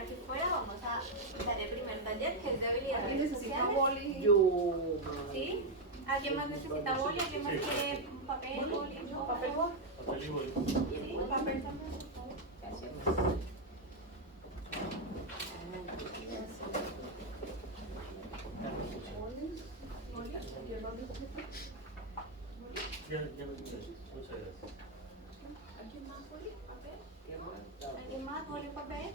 aquí fuera vamos a dar el primer taller que es de habilidades ¿Alguien necesita sociales. boli? Yo, ¿Sí? ¿Alguien más necesita boli? ¿Alguien más quiere papel, boli? ¿Papel boli? Papel y boli. ¿Sí? Papel también, por favor. Gracias. Ya no tiene. Muchas gracias. ¿Alguien más boli? ¿Papel? ¿Alguien más boli, papel?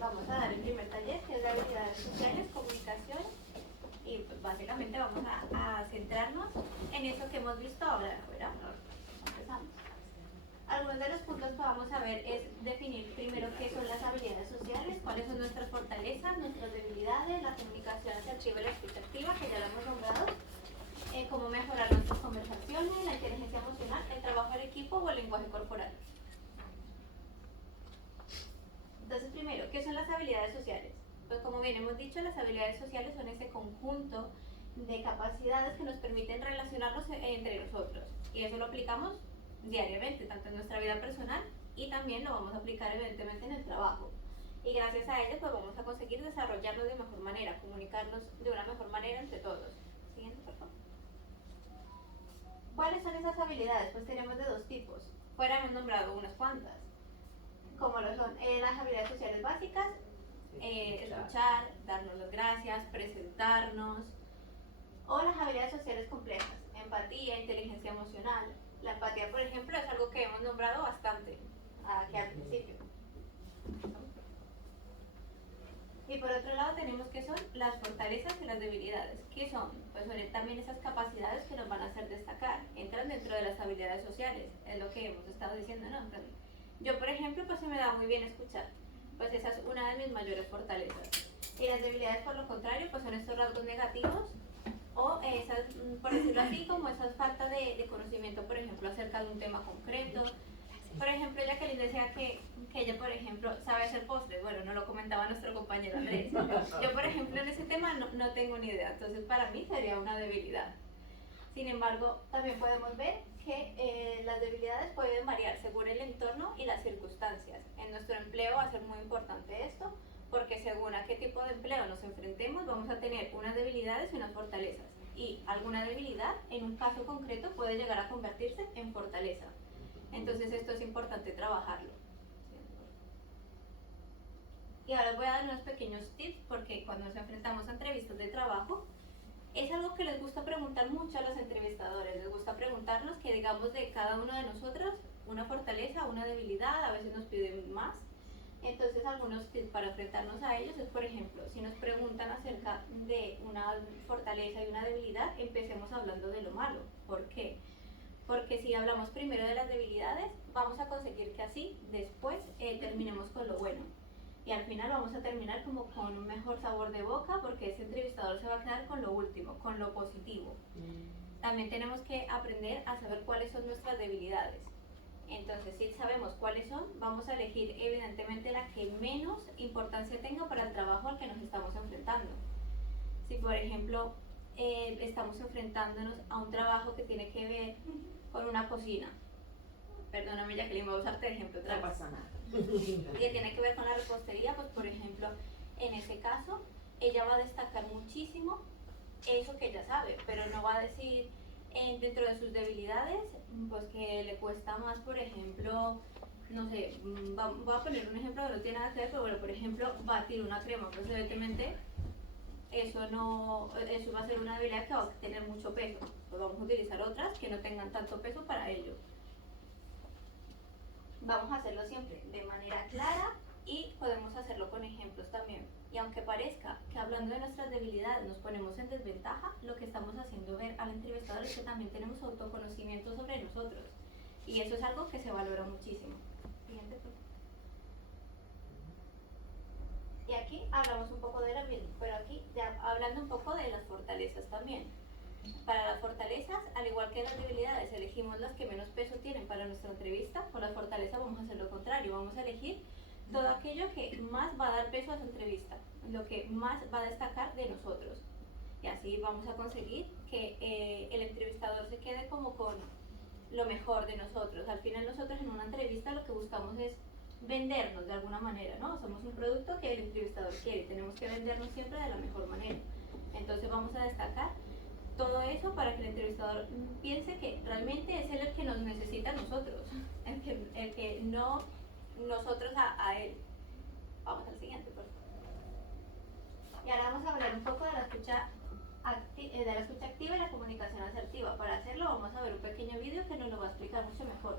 Vamos a dar el primer taller que es de habilidades sociales, comunicación y pues básicamente vamos a centrarnos en eso que hemos visto ahora, ¿verdad? Empezamos. Algunos de los puntos que vamos a ver es definir primero qué son las habilidades sociales, cuáles son nuestras fortalezas, nuestras debilidades, la comunicación asertiva y la escucha activa, que ya lo hemos nombrado, cómo mejorar nuestras conversaciones, la inteligencia emocional, el trabajo en equipo o el lenguaje corporal. Entonces, primero, ¿qué son las habilidades sociales? Pues como bien hemos dicho, las habilidades sociales son ese conjunto de capacidades que nos permiten relacionarnos entre nosotros. Y eso lo aplicamos diariamente, tanto en nuestra vida personal y también lo vamos a aplicar evidentemente en el trabajo. Y gracias a ello, pues vamos a conseguir desarrollarnos de mejor manera, comunicarnos de una mejor manera entre todos. Siguiente, por favor. ¿Cuáles son esas habilidades? Pues tenemos de dos tipos. Fuera hemos nombrado unas cuantas, como lo son las habilidades sociales básicas, escuchar, darnos las gracias, presentarnos, o las habilidades sociales complejas, empatía, inteligencia emocional. La empatía, por ejemplo, es algo que hemos nombrado bastante aquí al principio. Y por otro lado tenemos que son las fortalezas y las debilidades. ¿Qué son? Pues son también esas capacidades que nos van a hacer destacar. Entran dentro de las habilidades sociales, es lo que hemos estado diciendo, ¿no? Yo, por ejemplo, pues se me da muy bien escuchar. Pues esa es una de mis mayores fortalezas. Y las debilidades, por lo contrario, pues son estos rasgos negativos o esas, por decirlo así, como esas faltas de conocimiento, por ejemplo, acerca de un tema concreto. Por ejemplo, Jacqueline decía que ella, por ejemplo, sabe hacer postres. Bueno, no lo comentaba nuestro compañero Andrés. Yo, por ejemplo, en ese tema no tengo ni idea. Entonces, para mí sería una debilidad. Sin embargo, también podemos ver que las debilidades pueden variar según el entorno y las circunstancias. En nuestro empleo va a ser muy importante esto, porque según a qué tipo de empleo nos enfrentemos, vamos a tener unas debilidades y unas fortalezas. Y alguna debilidad, en un caso concreto, puede llegar a convertirse en fortaleza. Entonces esto es importante trabajarlo. Y ahora os voy a dar unos pequeños tips, porque cuando nos enfrentamos a entrevistas de trabajo, es algo que les gusta preguntar mucho a los entrevistadores. Les gusta preguntarnos que digamos de cada uno de nosotros una fortaleza, una debilidad, a veces nos piden más. Entonces algunos tips para enfrentarnos a ellos es, por ejemplo, si nos preguntan acerca de una fortaleza y una debilidad, empecemos hablando de lo malo. ¿Por qué? Porque si hablamos primero de las debilidades, vamos a conseguir que así después terminemos con lo bueno. Y al final vamos a terminar como con un mejor sabor de boca, porque ese entrevistador se va a quedar con lo último, con lo positivo. También tenemos que aprender a saber cuáles son nuestras debilidades. Entonces, si sabemos cuáles son, vamos a elegir evidentemente la que menos importancia tenga para el trabajo al que nos estamos enfrentando. Si por ejemplo estamos enfrentándonos a un trabajo que tiene que ver con una cocina, perdóname Jacqueline, voy a usarte de ejemplo otra vez. no pasa nada. Que tiene que ver con la repostería, pues por ejemplo, en ese caso, ella va a destacar muchísimo eso que ella sabe, pero no va a decir dentro de sus debilidades, pues que le cuesta más, por ejemplo, no sé, voy a poner un ejemplo que no tiene nada que ver, pero bueno, por ejemplo, batir una crema, pues evidentemente eso va a ser una debilidad que va a tener mucho peso, pues vamos a utilizar otras que no tengan tanto peso para ello. Vamos a hacerlo siempre de manera clara y podemos hacerlo con ejemplos también. Y aunque parezca que hablando de nuestras debilidades nos ponemos en desventaja, lo que estamos haciendo ver al entrevistador es que también tenemos autoconocimiento sobre nosotros. Y eso es algo que se valora muchísimo. Siguiente, por favor. Y aquí hablamos un poco de lo mismo, pero aquí ya hablando un poco de las fortalezas también. Para las fortalezas, al igual que las debilidades, elegimos las que menos peso tienen para nuestra entrevista. Con las fortalezas vamos a hacer lo contrario, vamos a elegir todo aquello que más va a dar peso a su entrevista, lo que más va a destacar de nosotros. Y así vamos a conseguir que el entrevistador se quede como con lo mejor de nosotros. Al final nosotros en una entrevista lo que buscamos es vendernos de alguna manera, ¿no? Somos un producto que el entrevistador quiere, tenemos que vendernos siempre de la mejor manera. Entonces vamos a destacar todo eso para que el entrevistador piense que realmente es él el que nos necesita a nosotros, el que no nosotros a él. Vamos al siguiente, por favor. Y ahora vamos a hablar un poco de la escucha activa y la comunicación asertiva. Para hacerlo vamos a ver un pequeño vídeo que nos lo va a explicar mucho mejor.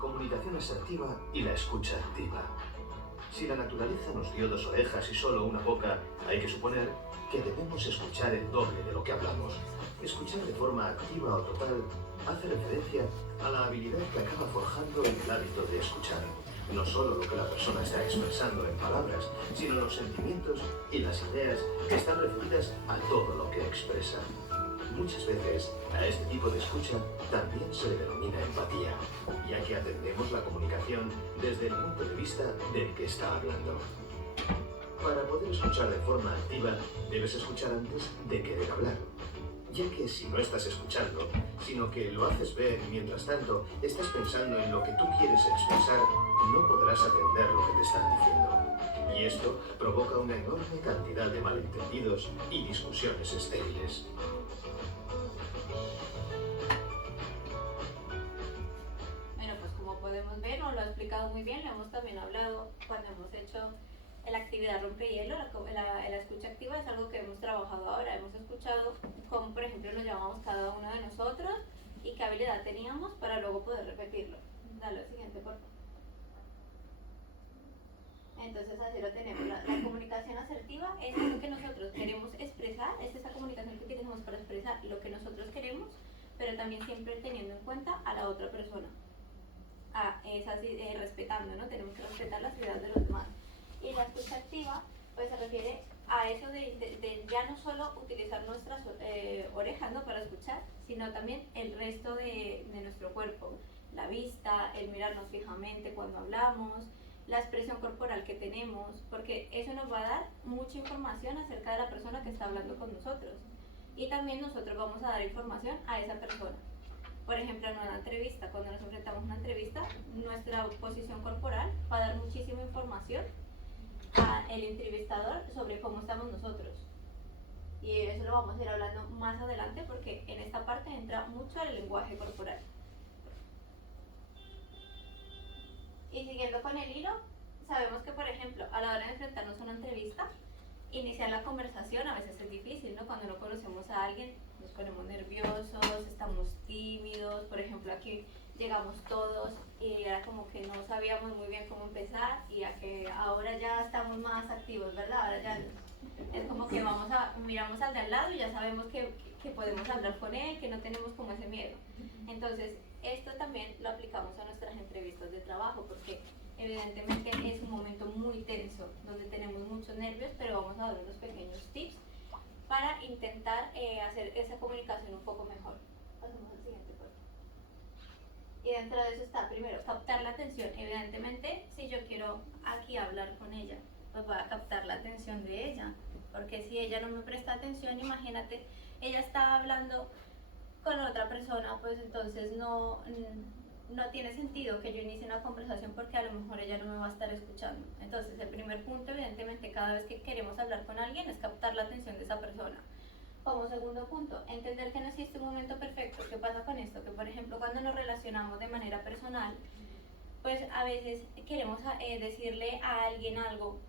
Comunicación asertiva y la escucha activa. Si la naturaleza nos dio 2 orejas y solo una boca, hay que suponer que debemos escuchar el doble de lo que hablamos. Escuchar de forma activa o total hace referencia a la habilidad que acaba forjando en el hábito de escuchar. No solo lo que la persona está expresando en palabras, sino los sentimientos y las ideas que están referidas a todo lo que expresa. Muchas veces a este tipo de escucha también se le denomina empatía, ya que atendemos la comunicación desde el punto de vista del que está hablando. Para poder escuchar de forma activa, debes escuchar antes de querer hablar, ya que si no estás escuchando, sino que lo haces ver y mientras tanto estás pensando en lo que tú quieres expresar, no podrás atender lo que te están diciendo. Y esto provoca una enorme cantidad de malentendidos y discusiones estériles. Bueno, pues como podemos ver, nos lo ha explicado muy bien, lo hemos también hablado cuando hemos hecho la actividad rompehielo, la escucha activa es algo que hemos trabajado ahora, hemos escuchado cómo por ejemplo nos llamamos cada uno de nosotros y qué habilidad teníamos para luego poder repetirlo. Dale al siguiente, por favor. Entonces así lo tenemos, la comunicación asertiva es lo que nosotros queremos expresar, es esa comunicación que utilizamos para expresar lo que nosotros queremos, pero también siempre teniendo en cuenta a la otra persona, es así, respetando, ¿no? Tenemos que respetar las ideas de los demás. Y la escucha activa pues se refiere a eso de ya no solo utilizar nuestras orejas, ¿no?, para escuchar, sino también el resto de nuestro cuerpo, la vista, el mirarnos fijamente cuando hablamos, la expresión corporal que tenemos, porque eso nos va a dar mucha información acerca de la persona que está hablando con nosotros. Y también nosotros vamos a dar información a esa persona. Por ejemplo, en una entrevista, cuando nos enfrentamos a una entrevista, nuestra posición corporal va a dar muchísima información al entrevistador sobre cómo estamos nosotros. Y eso lo vamos a ir hablando más adelante porque en esta parte entra mucho el lenguaje corporal. Y siguiendo con el hilo, sabemos que, por ejemplo, a la hora de enfrentarnos a una entrevista, iniciar la conversación a veces es difícil, ¿no? Cuando no conocemos a alguien, nos ponemos nerviosos, estamos tímidos. Por ejemplo, aquí llegamos todos y era como que no sabíamos muy bien cómo empezar, y a que ahora ya estamos más activos, ¿verdad? Ahora ya es como que miramos al de al lado y ya sabemos que podemos hablar con él, que no tenemos como ese miedo. Entonces, esto también lo aplicamos a nuestras entrevistas de trabajo, porque evidentemente es un momento muy tenso, donde tenemos muchos nervios, pero vamos a dar unos pequeños tips para intentar hacer esa comunicación un poco mejor. Pasemos al siguiente, por favor. Y dentro de eso está, primero, captar la atención. Evidentemente, si yo quiero aquí hablar con ella, pues voy a captar la atención de ella, porque si ella no me presta atención, imagínate, ella está hablando con otra persona, pues entonces no tiene sentido que yo inicie una conversación, porque a lo mejor ella no me va a estar escuchando. Entonces el primer punto, evidentemente, cada vez que queremos hablar con alguien, es captar la atención de esa persona. Como segundo punto, entender que no existe un momento perfecto. ¿Qué pasa con esto? Que por ejemplo, cuando nos relacionamos de manera personal, pues a veces queremos decirle a alguien algo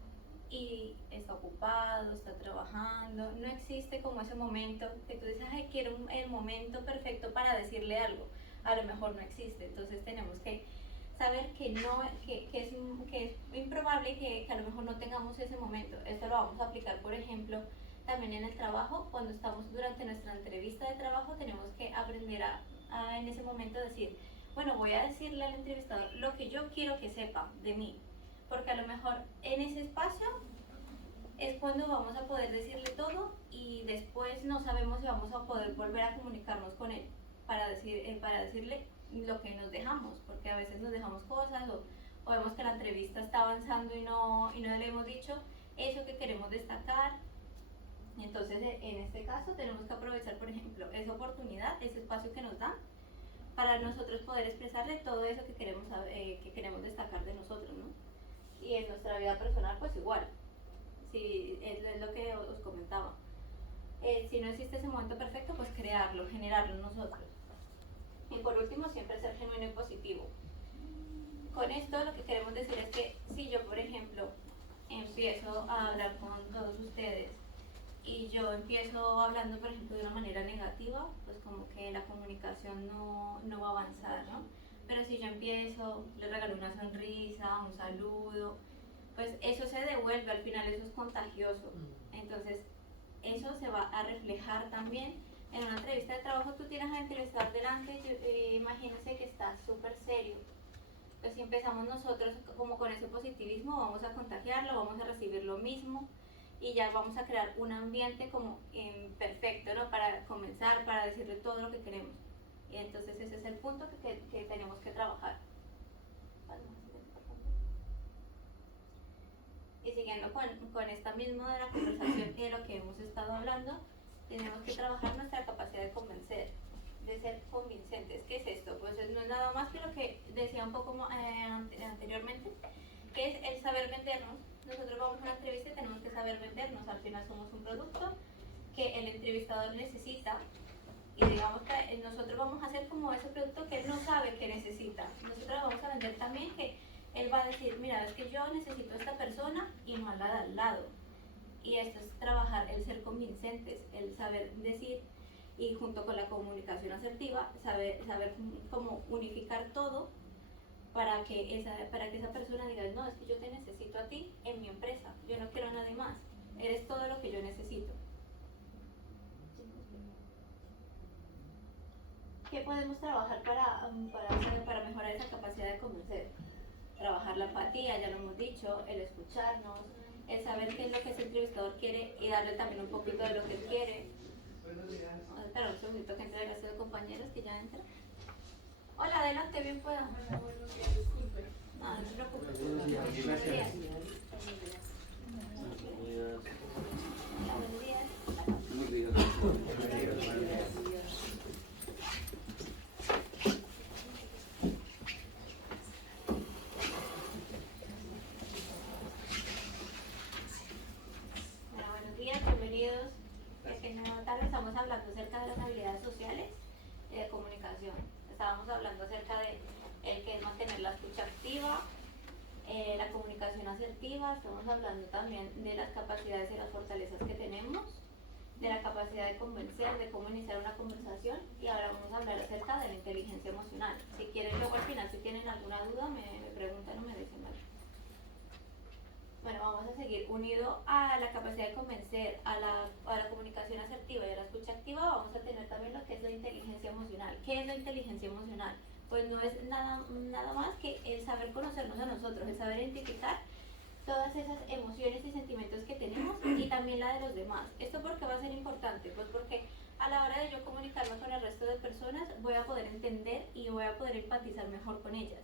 y está ocupado, está trabajando, no existe como ese momento que tú dices, ay, quiero el momento perfecto para decirle algo. A lo mejor no existe. Entonces tenemos que saber que es improbable que a lo mejor no tengamos ese momento. Esto lo vamos a aplicar, por ejemplo, también en el trabajo. Cuando estamos durante nuestra entrevista de trabajo, tenemos que aprender a en ese momento decir, bueno, voy a decirle al entrevistador lo que yo quiero que sepa de mí, porque a lo mejor en ese espacio es cuando vamos a poder decirle todo y después no sabemos si vamos a poder volver a comunicarnos con él para decirle lo que nos dejamos, porque a veces nos dejamos cosas o vemos que la entrevista está avanzando y no le hemos dicho eso que queremos destacar. Entonces, en este caso tenemos que aprovechar, por ejemplo, esa oportunidad, ese espacio que nos dan, para nosotros poder expresarle todo eso que queremos destacar de nosotros, ¿no? Y en nuestra vida personal, pues igual. Sí, es lo que os comentaba. Si no existe ese momento perfecto, pues crearlo, generarlo nosotros. Y por último, siempre ser genuino y positivo. Con esto lo que queremos decir es que si yo, por ejemplo, empiezo a hablar con todos ustedes y yo empiezo hablando, por ejemplo, de una manera negativa, pues como que la comunicación no va a avanzar, ¿no? Pero si yo empiezo, le regalo una sonrisa, un saludo, pues eso se devuelve, al final eso es contagioso. Entonces, eso se va a reflejar también en una entrevista de trabajo. Tú tienes a entrevistar delante, imagínense que está súper serio. Pues si empezamos nosotros como con ese positivismo, vamos a contagiarlo, vamos a recibir lo mismo y ya vamos a crear un ambiente como perfecto, ¿no? Para comenzar, para decirle todo lo que queremos. Y entonces ese es el punto que tenemos que trabajar. Y siguiendo con esta misma de la conversación y de lo que hemos estado hablando, tenemos que trabajar nuestra capacidad de convencer, de ser convincentes. ¿Qué es esto? Pues no es nada más que lo que decía un poco anteriormente, que es el saber vendernos. Nosotros vamos a una entrevista y tenemos que saber vendernos. Al final somos un producto que el entrevistador necesita y digamos que nosotros vamos a hacer como ese producto que él no sabe que necesita. Nosotros vamos a vender también que él va a decir, mira, es que yo necesito a esta persona y no a la de al lado. Y esto es trabajar el ser convincentes, el saber decir, y junto con la comunicación asertiva, saber cómo unificar todo para que esa persona diga, no, es que yo te necesito a ti en mi empresa, yo no quiero a nadie más, eres todo lo que yo necesito. ¿Qué podemos trabajar para mejorar esa capacidad de convencer? Trabajar la empatía, ya lo hemos dicho, el escucharnos, el saber qué es lo que ese entrevistador quiere y darle también un poquito de lo que él quiere. Espera un segundito que entre el resto de compañeros que ya entran. Hola, adelante, bien pueda. No, no se preocupe. Buenos días. Buenos días. Hola, buenos días. Buenos días. Buenos días, bienvenidos. Estamos hablando acerca de las habilidades sociales y de comunicación. Estábamos hablando acerca de el que es mantener la escucha activa, la comunicación asertiva. Estamos hablando también de las capacidades y las fortalezas que tenemos, de la capacidad de convencer, de cómo iniciar una conversación, y ahora vamos a hablar acerca de la inteligencia emocional. Si quieren, luego al final, si tienen alguna duda, me preguntan o me dicen, ¿vale? Bueno, vamos a seguir unido a la capacidad de convencer, a la comunicación asertiva y a la escucha activa. Vamos a tener también lo que es la inteligencia emocional. ¿Qué es la inteligencia emocional? Pues no es nada más que el saber conocernos a nosotros, el saber identificar todas esas emociones y sentimientos que tenemos y también la de los demás. ¿Esto por qué va a ser importante? Pues porque a la hora de yo comunicarme con el resto de personas voy a poder entender y voy a poder empatizar mejor con ellas.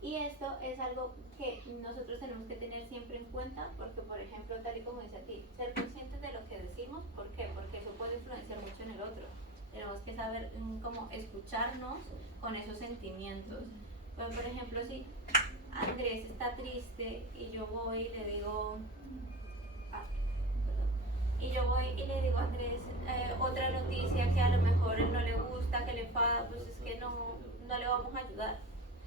Y esto es algo que nosotros tenemos que tener siempre en cuenta porque, por ejemplo, tal y como dice aquí, ser conscientes de lo que decimos. ¿Por qué? Porque eso puede influenciar mucho en el otro. Tenemos que saber cómo escucharnos con esos sentimientos. Pues, por ejemplo, si Andrés está triste y yo voy y le digo a Andrés otra noticia que a lo mejor él no le gusta, que le enfada, pues es que no le vamos a ayudar.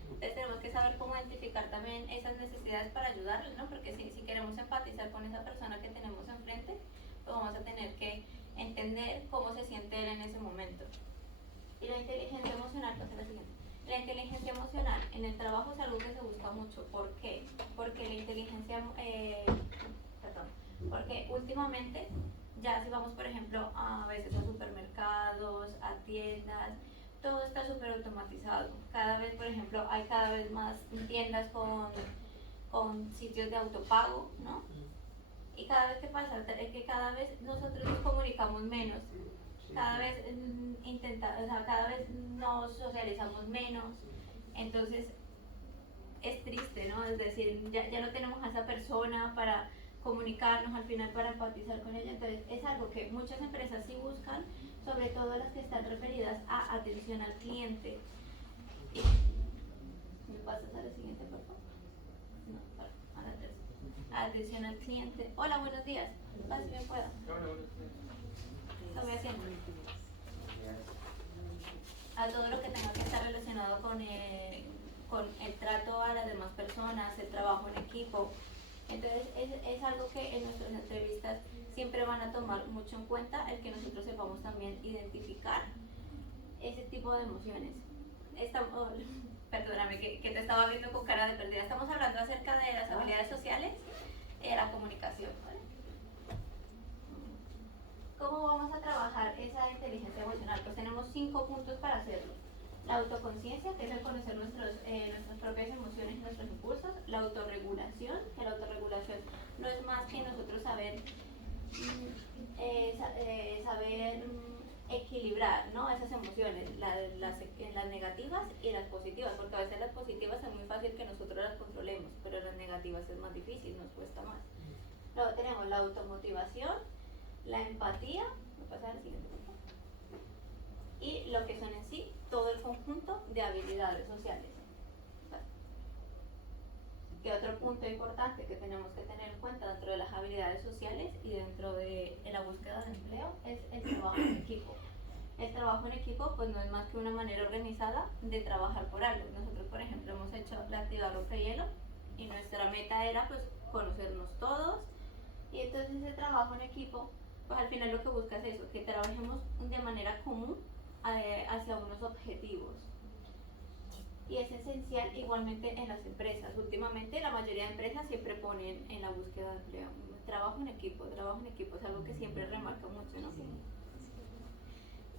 Entonces tenemos que saber cómo identificar también esas necesidades para ayudarles, ¿no? Porque si queremos empatizar con esa persona que tenemos enfrente, pues vamos a tener que entender cómo se siente él en ese momento. Y la inteligencia emocional, pues es la siguiente. La inteligencia emocional en el trabajo es algo que se busca mucho. ¿Por qué? Porque la inteligencia, porque últimamente ya si vamos, por ejemplo, a veces a supermercados, a tiendas, todo está súper automatizado. Cada vez, por ejemplo, hay cada vez más tiendas con sitios de autopago, ¿no? Y cada vez que pasa, es que cada vez nosotros nos comunicamos menos, cada vez cada vez nos socializamos menos. Entonces, es triste, ¿no? Es decir, ya no tenemos a esa persona para comunicarnos, al final para empatizar con ella. Entonces es algo que muchas empresas sí buscan, sobre todo las que están referidas a atención al cliente. ¿Me pasas a la siguiente, por favor? No, a la tercera. Atención al cliente. Hola, buenos días. Vas, si me puedo. Tome asiento. A todo lo que tenga que estar relacionado con el trato a las demás personas, el trabajo en equipo. Entonces es algo que en nuestras entrevistas siempre van a tomar mucho en cuenta, el que nosotros sepamos también identificar ese tipo de emociones. Perdóname que te estaba viendo con cara de perdida. Estamos hablando acerca de las habilidades sociales y de la comunicación, ¿vale? ¿Cómo vamos a trabajar esa inteligencia emocional? Pues tenemos 5 puntos para hacerlo. La autoconciencia, que es el conocer nuestras propias emociones y nuestros impulsos. La autorregulación, que la autorregulación no es más que nosotros saber equilibrar, ¿no? Esas emociones, las negativas y las positivas, porque a veces las positivas es muy fácil que nosotros las controlemos, pero las negativas es más difícil, nos cuesta más. Luego tenemos la automotivación, la empatía, me pasa a la siguiente, por favor, y lo que son en sí todo el conjunto de habilidades sociales. ¿Vale? ¿Qué otro punto importante que tenemos que tener en cuenta dentro de las habilidades sociales y dentro de la búsqueda de empleo es el trabajo en equipo? El trabajo en equipo pues no es más que una manera organizada de trabajar por algo. Nosotros, por ejemplo, hemos hecho la actividad Rompehielo y nuestra meta era pues conocernos todos, y entonces ese trabajo en equipo pues al final lo que busca es eso, que trabajemos de manera común hacia unos objetivos. Y es esencial igualmente en las empresas. Últimamente la mayoría de empresas siempre ponen en la búsqueda de empleo trabajo en equipo es algo que siempre remarca mucho, ¿no?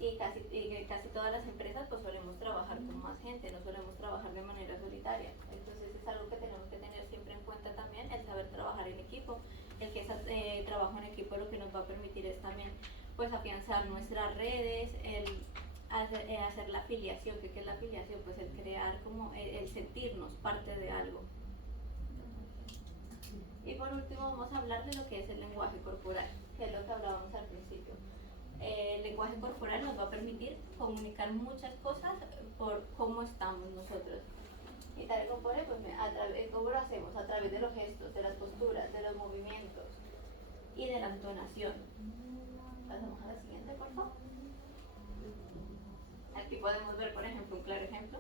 Y casi todas las empresas pues solemos trabajar con más gente, no solemos trabajar de manera solitaria. Entonces es algo que tenemos que tener siempre en cuenta también, el saber trabajar en equipo. El que ese trabajo en equipo lo que nos va a permitir es también pues afianzar nuestras redes, el hacer la afiliación. ¿Qué es la afiliación? Pues el crear como el sentirnos parte de algo. Y por último vamos a hablar de lo que es el lenguaje corporal, que es lo que hablábamos al principio. El lenguaje corporal nos va a permitir comunicar muchas cosas por cómo estamos nosotros. Y tal como pone, pues ¿cómo lo hacemos? A través de los gestos, de las posturas, de los movimientos y de la entonación. Pasamos a la siguiente, por favor. Aquí podemos ver, por ejemplo, un claro ejemplo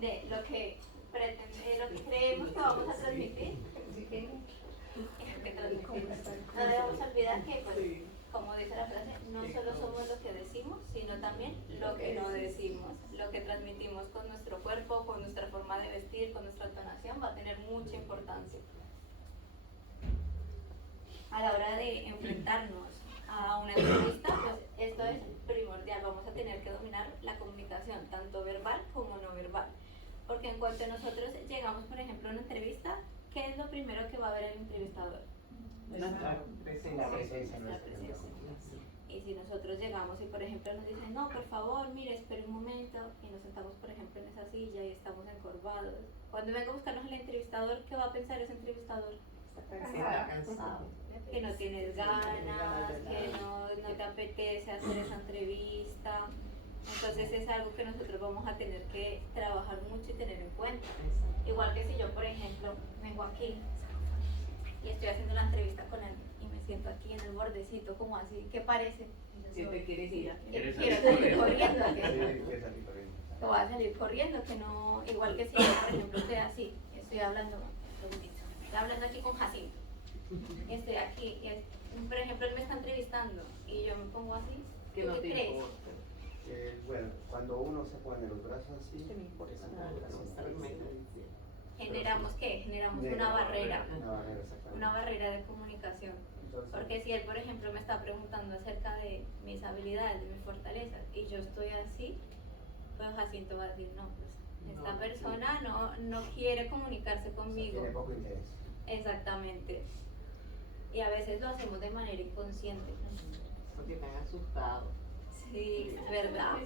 de lo que creemos que vamos a transmitir. No debemos olvidar que, pues, como dice la frase, no solo somos lo que decimos, sino también lo que no decimos. Lo que transmitimos con nuestro cuerpo, con nuestra forma de vestir, con nuestra entonación, va a tener mucha importancia. A la hora de enfrentarnos a una entrevista, pues esto es primordial. Vamos a tener que dominar la comunicación, tanto verbal como no verbal. Porque en cuanto nosotros llegamos, por ejemplo, a una entrevista, ¿qué es lo primero que va a ver el entrevistador? Nuestra presencia. Y si nosotros llegamos y por ejemplo nos dicen, no, por favor, mire, espere un momento, y nos sentamos por ejemplo en esa silla y estamos encorvados, cuando venga a buscarnos el entrevistador, ¿qué va a pensar ese entrevistador? Cansado. Que no tienes ganas, que no te apetece hacer esa entrevista. Entonces es algo que nosotros vamos a tener que trabajar mucho y tener en cuenta. Igual que si yo, por ejemplo, vengo aquí y estoy haciendo la entrevista con él y me siento aquí en el bordecito como así, ¿qué parece? ¿Qué te quieres ir? Quiero salir corriendo, que voy a salir corriendo, que no, igual que si yo, por ejemplo, estoy así, estoy hablando, estoy hablando aquí con Jacinto, y estoy aquí, y por ejemplo, él me está entrevistando y yo me pongo así, Que ¿tú no qué te crees? importa. Bueno, cuando uno se pone los brazos así, Generamos ¿qué? Generamos Una una barrera. exactamente. Una barrera de comunicación. Entonces, Porque si él, por ejemplo, me está preguntando acerca de mis habilidades, de mis fortalezas, y yo estoy así, pues Jacinto va a decir, no, pues esta persona no quiere comunicarse conmigo. tiene poco interés. Exactamente. Y a veces lo hacemos de manera inconsciente. Porque te han asustado. Sí, ¿verdad?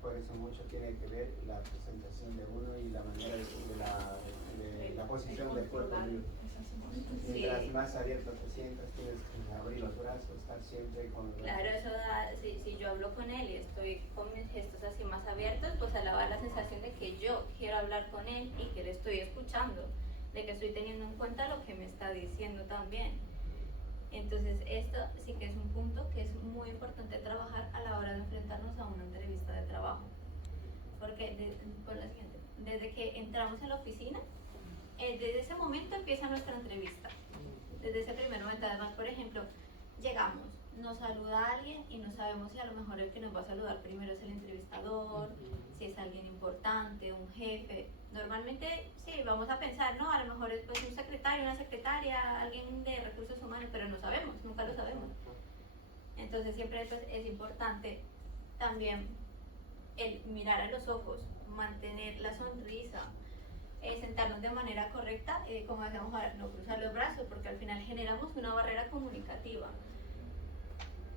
por eso mucho tiene que ver la presentación de uno y la manera de la posición del cuerpo. Mientras más abierto te sientas, tienes que abrir los brazos, estar siempre con los brazos. Claro, eso da, si yo hablo con él y estoy con mis gestos así más abiertos, pues a la va la sensación de que yo quiero hablar con él y que le estoy escuchando, de que estoy teniendo en cuenta lo que me está diciendo también. Entonces esto sí que es un punto que es muy importante trabajar a la hora de enfrentarnos a una entrevista de trabajo. Porque, por lo siguiente, desde que entramos en la oficina, desde ese momento empieza nuestra entrevista. Desde ese primer momento, además, por ejemplo, llegamos, nos saluda alguien y no sabemos si a lo mejor el que nos va a saludar primero es el entrevistador, si es alguien importante, un jefe. Normalmente sí, vamos a pensar, ¿no? A lo mejor es pues, un secretario, una secretaria, alguien de recursos humanos, pero no sabemos, nunca lo sabemos. Entonces siempre pues, es importante también el mirar a los ojos, mantener la sonrisa, sentarnos de manera correcta, como decíamos ahora, no cruzar los brazos, porque al final generamos una barrera comunicativa.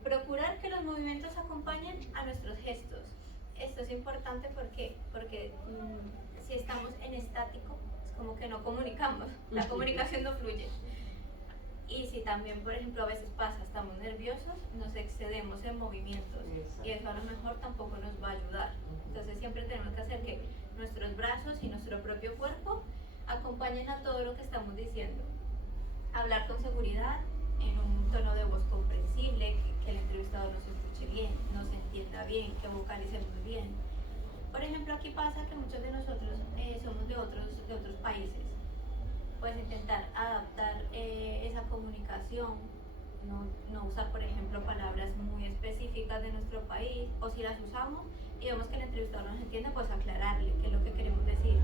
Procurar que los movimientos acompañen a nuestros gestos. Esto es importante porque si estamos en estático, es como que no comunicamos, la comunicación no fluye. Y si también, por ejemplo, a veces pasa, estamos nerviosos, nos excedemos en movimientos y eso a lo mejor tampoco nos va a ayudar. Entonces siempre tenemos que hacer que nuestros brazos y nuestro propio cuerpo acompañen a todo lo que estamos diciendo. Hablar con seguridad, en un tono de voz comprensible, que el entrevistador nos escuche bien, nos entienda bien, que vocalicemos bien. Por ejemplo, aquí pasa que muchos de nosotros somos de otros países. Pues intentar adaptar esa comunicación, no usar, por ejemplo, palabras muy específicas de nuestro país, o si las usamos y vemos que el entrevistador nos entiende, pues aclararle qué es lo que queremos decir.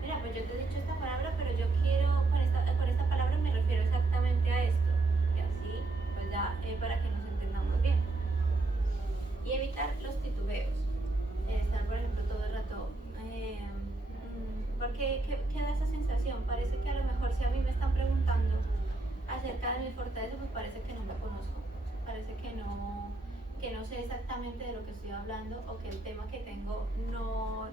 Mira, pues yo te he dicho esta palabra, pero yo quiero, con esta palabra me refiero exactamente a esto. Y así, pues ya, para que nos entendamos bien. Y evitar los titubeos. Estar, por ejemplo, todo el rato... porque ¿qué da esa sensación? Parece que a lo mejor si a mí me están preguntando acerca de mi fortaleza, pues parece que no me conozco, parece que no sé exactamente de lo que estoy hablando o que el tema que tengo no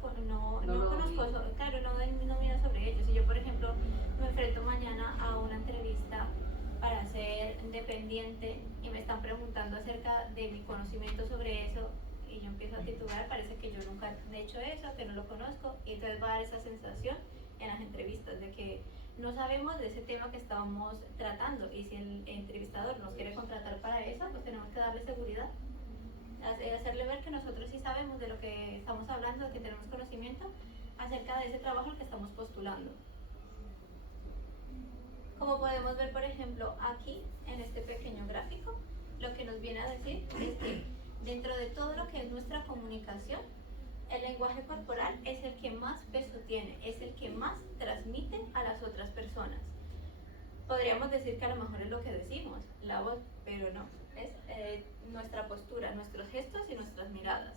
conozco, claro, no domino sobre ello. Si yo, por ejemplo, me enfrento mañana a una entrevista para ser dependiente y me están preguntando acerca de mi conocimiento sobre eso, y yo empiezo a titubear, parece que yo nunca he hecho eso, que no lo conozco, y entonces va a dar esa sensación en las entrevistas de que no sabemos de ese tema que estábamos tratando, y si el entrevistador nos quiere contratar para eso, pues tenemos que darle seguridad, hacerle ver que nosotros sí sabemos de lo que estamos hablando, que tenemos conocimiento acerca de ese trabajo al que estamos postulando. Como podemos ver, por ejemplo, aquí en este pequeño gráfico, lo que nos viene a decir es que dentro de todo lo que es nuestra comunicación, el lenguaje corporal es el que más peso tiene, es el que más transmite a las otras personas. Podríamos decir que a lo mejor es lo que decimos, la voz, pero no, es nuestra postura, nuestros gestos y nuestras miradas.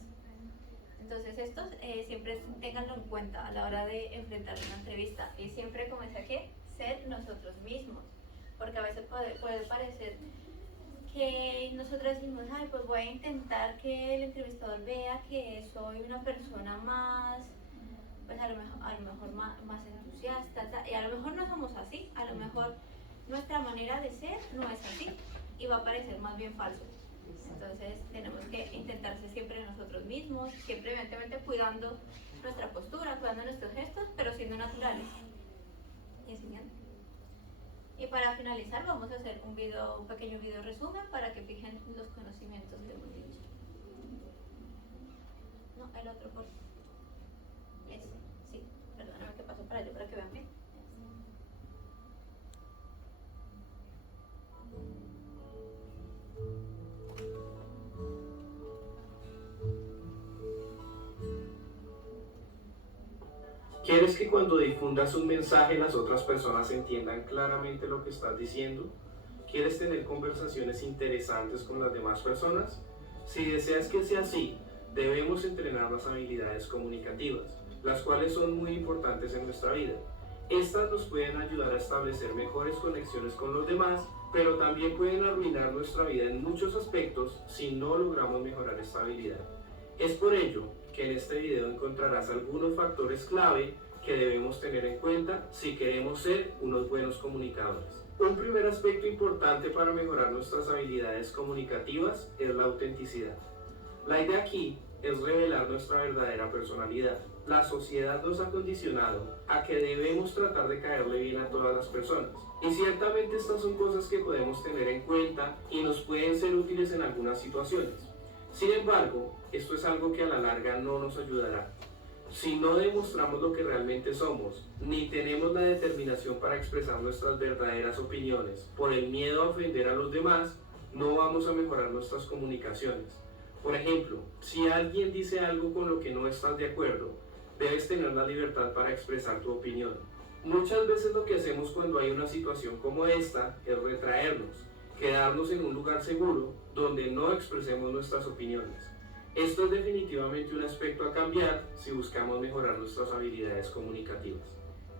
Entonces estos siempre ténganlo en cuenta a la hora de enfrentar una entrevista, y siempre, como decía, que ser nosotros mismos, porque a veces puede parecer que nosotros decimos, ay, pues voy a intentar que el entrevistador vea que soy una persona más, pues a lo mejor más entusiasta, y a lo mejor no somos así, a lo mejor nuestra manera de ser no es así, y va a parecer más bien falso. Entonces tenemos que intentar ser siempre nosotros mismos, siempre evidentemente cuidando nuestra postura, cuidando nuestros gestos, pero siendo naturales y enseñando. Y para finalizar vamos a hacer un pequeño video resumen para que fijen los conocimientos que hemos dicho. No, el otro por... Ese, sí, perdóname que paso para allá para que vean bien. ¿Quieres que cuando difundas un mensaje las otras personas entiendan claramente lo que estás diciendo? ¿Quieres tener conversaciones interesantes con las demás personas? Si deseas que sea así, debemos entrenar las habilidades comunicativas, las cuales son muy importantes en nuestra vida. Estas nos pueden ayudar a establecer mejores conexiones con los demás, pero también pueden arruinar nuestra vida en muchos aspectos si no logramos mejorar esta habilidad. Es por ello que en este video encontrarás algunos factores clave que debemos tener en cuenta si queremos ser unos buenos comunicadores. Un primer aspecto importante para mejorar nuestras habilidades comunicativas es la autenticidad. La idea aquí es revelar nuestra verdadera personalidad. La sociedad nos ha condicionado a que debemos tratar de caerle bien a todas las personas. Y ciertamente estas son cosas que podemos tener en cuenta y nos pueden ser útiles en algunas situaciones. Sin embargo, esto es algo que a la larga no nos ayudará. Si no demostramos lo que realmente somos, ni tenemos la determinación para expresar nuestras verdaderas opiniones por el miedo a ofender a los demás, no vamos a mejorar nuestras comunicaciones. Por ejemplo, si alguien dice algo con lo que no estás de acuerdo, debes tener la libertad para expresar tu opinión. Muchas veces lo que hacemos cuando hay una situación como esta es retraernos, quedarnos en un lugar seguro donde no expresemos nuestras opiniones. Esto es definitivamente un aspecto a cambiar si buscamos mejorar nuestras habilidades comunicativas.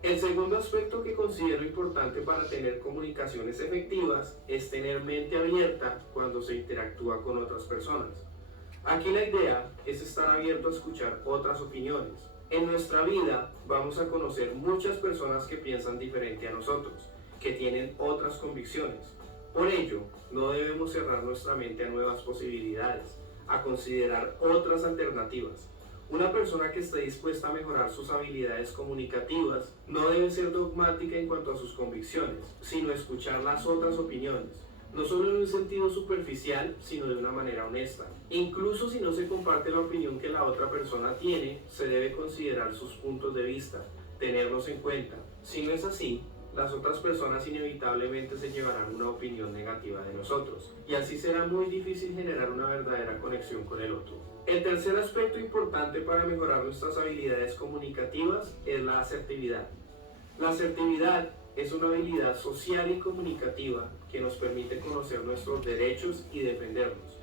El segundo aspecto que considero importante para tener comunicaciones efectivas es tener mente abierta cuando se interactúa con otras personas. Aquí la idea es estar abierto a escuchar otras opiniones. En nuestra vida vamos a conocer muchas personas que piensan diferente a nosotros, que tienen otras convicciones. Por ello, no debemos cerrar nuestra mente a nuevas posibilidades, a considerar otras alternativas. Una persona que esté dispuesta a mejorar sus habilidades comunicativas no debe ser dogmática en cuanto a sus convicciones, sino escuchar las otras opiniones, no solo en un sentido superficial, sino de una manera honesta. Incluso si no se comparte la opinión que la otra persona tiene, se debe considerar sus puntos de vista, tenerlos en cuenta. Si no es así, las otras personas inevitablemente se llevarán una opinión negativa de nosotros, y así será muy difícil generar una verdadera conexión con el otro. El tercer aspecto importante para mejorar nuestras habilidades comunicativas es la asertividad. La asertividad es una habilidad social y comunicativa que nos permite conocer nuestros derechos y defendernos.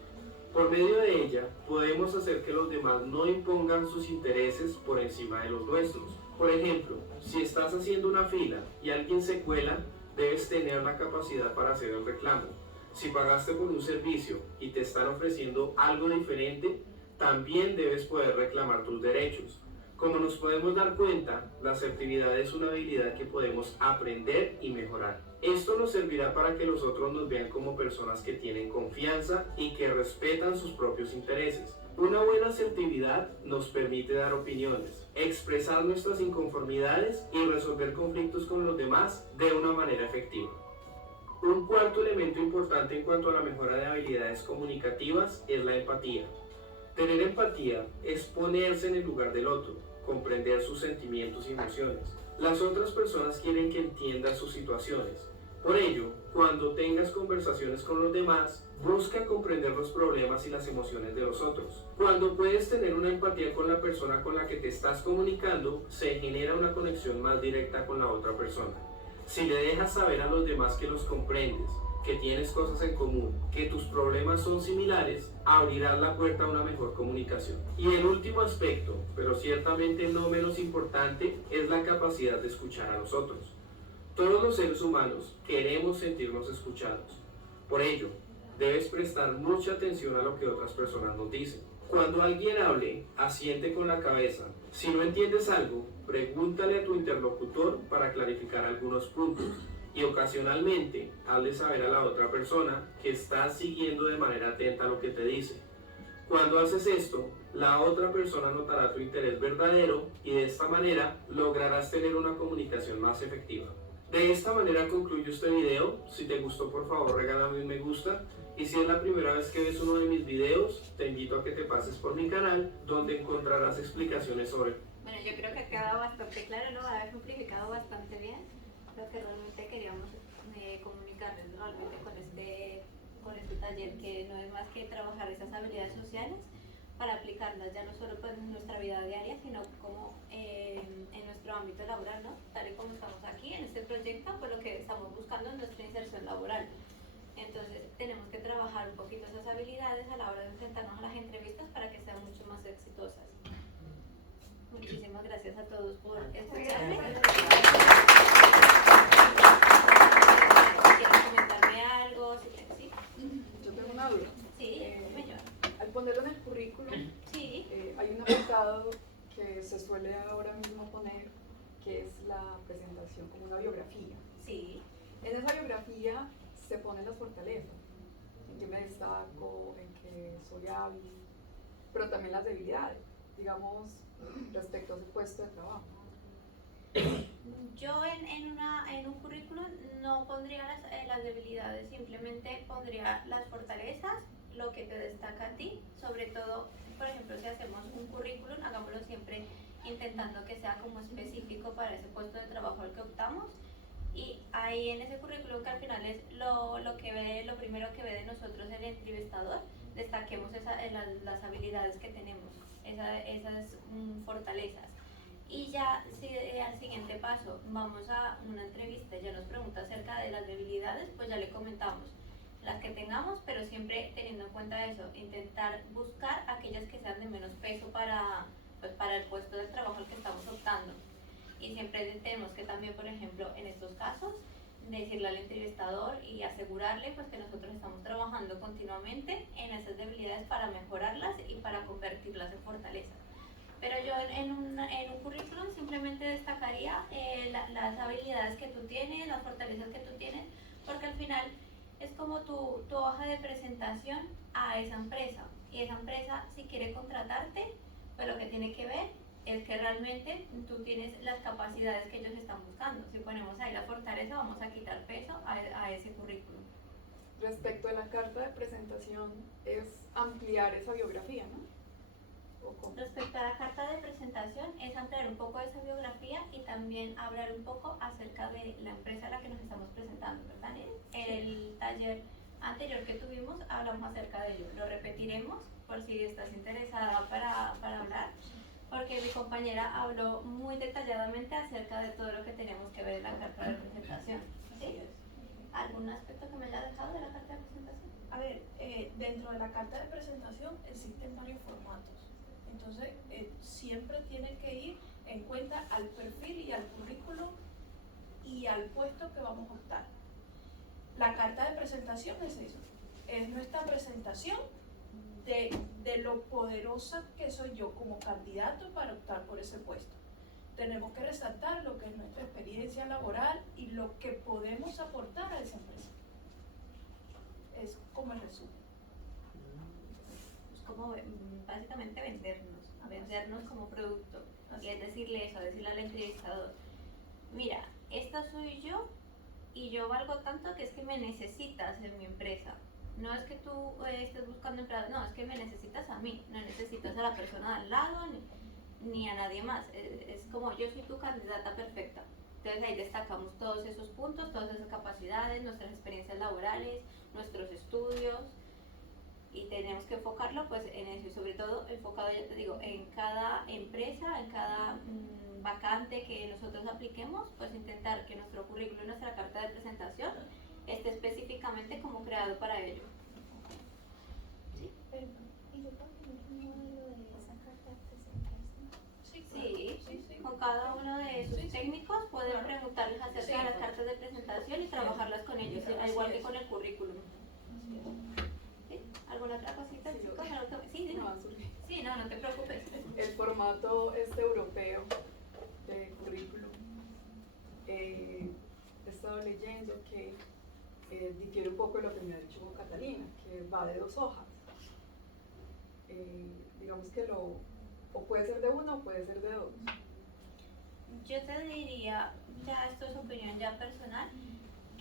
Por medio de ella, podemos hacer que los demás no impongan sus intereses por encima de los nuestros. Por ejemplo, si estás haciendo una fila y alguien se cuela, debes tener la capacidad para hacer el reclamo. Si pagaste por un servicio y te están ofreciendo algo diferente, también debes poder reclamar tus derechos. Como nos podemos dar cuenta, la asertividad es una habilidad que podemos aprender y mejorar. Esto nos servirá para que los otros nos vean como personas que tienen confianza y que respetan sus propios intereses. Una buena asertividad nos permite dar opiniones, expresar nuestras inconformidades y resolver conflictos con los demás de una manera efectiva. Un cuarto elemento importante en cuanto a la mejora de habilidades comunicativas es la empatía. Tener empatía es ponerse en el lugar del otro, comprender sus sentimientos y emociones. Las otras personas quieren que entiendas sus situaciones. Por ello, cuando tengas conversaciones con los demás, busca comprender los problemas y las emociones de los otros. Cuando puedes tener una empatía con la persona con la que te estás comunicando, se genera una conexión más directa con la otra persona. Si le dejas saber a los demás que los comprendes, que tienes cosas en común, que tus problemas son similares, abrirás la puerta a una mejor comunicación. Y el último aspecto, pero ciertamente no menos importante, es la capacidad de escuchar a los otros. Todos los seres humanos queremos sentirnos escuchados. Por ello, debes prestar mucha atención a lo que otras personas nos dicen. Cuando alguien hable, asiente con la cabeza. Si no entiendes algo, pregúntale a tu interlocutor para clarificar algunos puntos. Y ocasionalmente, hazle saber a la otra persona que estás siguiendo de manera atenta lo que te dice. Cuando haces esto, la otra persona notará tu interés verdadero y de esta manera lograrás tener una comunicación más efectiva. De esta manera concluyo este video. Si te gustó, por favor regálame un me gusta, y si es la primera vez que ves uno de mis videos, te invito a que te pases por mi canal, donde encontrarás explicaciones sobre... Bueno, yo creo que ha quedado bastante claro, ¿no? Ha simplificado bastante bien lo que realmente queríamos comunicarles realmente con este taller, que no es más que trabajar esas habilidades sociales para aplicarlas ya no solo pues, en nuestra vida diaria, sino como en nuestro ámbito laboral, ¿no? Tal y como estamos aquí en este proyecto, pues lo que estamos buscando es nuestra inserción laboral. Entonces tenemos que trabajar un poquito esas habilidades a la hora de enfrentarnos a las entrevistas para que sean mucho más exitosas. Muchísimas gracias a todos por escucharme. ¿Quieren comentarme algo? ¿Sí? Yo tengo una duda. Sí, señor. Al ponerlo en el currículum, Sí. se ponen las fortalezas, en qué me destaco, en qué soy hábil, pero también las debilidades, digamos, respecto a ese puesto de trabajo. Yo en un currículum no pondría las debilidades, simplemente pondría las fortalezas, lo que te destaca a ti, sobre todo, por ejemplo, si hacemos un currículum, hagámoslo siempre intentando que sea como específico para ese puesto de trabajo al que optamos, y ahí en ese currículum, que al final es lo primero que ve de nosotros el entrevistador, destaquemos las habilidades que tenemos, esas fortalezas. Y ya si al siguiente paso vamos a una entrevista y ya nos pregunta acerca de las debilidades, pues ya le comentamos las que tengamos, pero siempre teniendo en cuenta eso, intentar buscar aquellas que sean de menos peso para el puesto de trabajo al que estamos optando. Y siempre tenemos que también, por ejemplo, en estos casos, decirle al entrevistador y asegurarle pues que nosotros estamos trabajando continuamente en esas debilidades para mejorarlas y para convertirlas en fortalezas. Pero yo en un currículum simplemente destacaría las habilidades que tú tienes, las fortalezas que tú tienes, porque al final es como tu hoja de presentación a esa empresa. Y esa empresa, si quiere contratarte, pues lo que tiene que ver es que realmente tú tienes las capacidades que ellos están buscando. Si ponemos ahí la fortaleza, vamos a quitar peso a ese currículum. Respecto a la carta de presentación, es ampliar esa biografía, ¿no? Respecto a la carta de presentación, es ampliar un poco esa biografía y también hablar un poco acerca de la empresa a la que nos estamos presentando, ¿verdad? El taller anterior que tuvimos hablamos acerca de ello. Lo repetiremos por si estás interesada para hablar, porque mi compañera habló muy detalladamente acerca de todo lo que tenemos que ver en la carta de presentación. ¿Sí? ¿Algún aspecto que me haya dejado de la carta de presentación? A ver, dentro de la carta de presentación existen varios formatos. Entonces, siempre tiene que ir en cuenta al perfil y al currículum y al puesto que vamos a optar. La carta de presentación es eso, es nuestra presentación de lo poderosa que soy yo como candidato para optar por ese puesto. Tenemos que resaltar lo que es nuestra experiencia laboral y lo que podemos aportar a esa empresa. Es como el resumen. Es como básicamente vendernos como producto. Y es decirle eso, decirle al entrevistador, mira, esta soy yo y yo valgo tanto que es que me necesitas en mi empresa. No es que tú estés buscando empleados, no, es que me necesitas a mí, no necesitas a la persona de al lado ni a nadie más. Es como yo soy tu candidata perfecta. Entonces ahí destacamos todos esos puntos, todas esas capacidades, nuestras experiencias laborales, nuestros estudios, y tenemos que enfocarlo pues en eso, y sobre todo enfocado, ya te digo, en cada empresa, en cada vacante que nosotros apliquemos, pues intentar que nuestro currículum y nuestra carta de presentación esté específicamente como creado para ello. ¿Sí? ¿Y yo puedo tener un modelo de esa carta de presentación? Sí, Sí, con cada uno de sus técnicos pueden preguntarles acerca de las cartas de presentación y trabajarlas con ellos, al igual que con el currículum. ¿Sí? ¿Alguna otra cosita, chicos? Sí, no te preocupes. El formato europeo de currículum. He estado leyendo que difiere un poco de lo que me ha dicho Catalina, que va de 2 hojas. Digamos que o puede ser de 1 o puede ser de 2. Yo te diría, ya esto es opinión ya personal,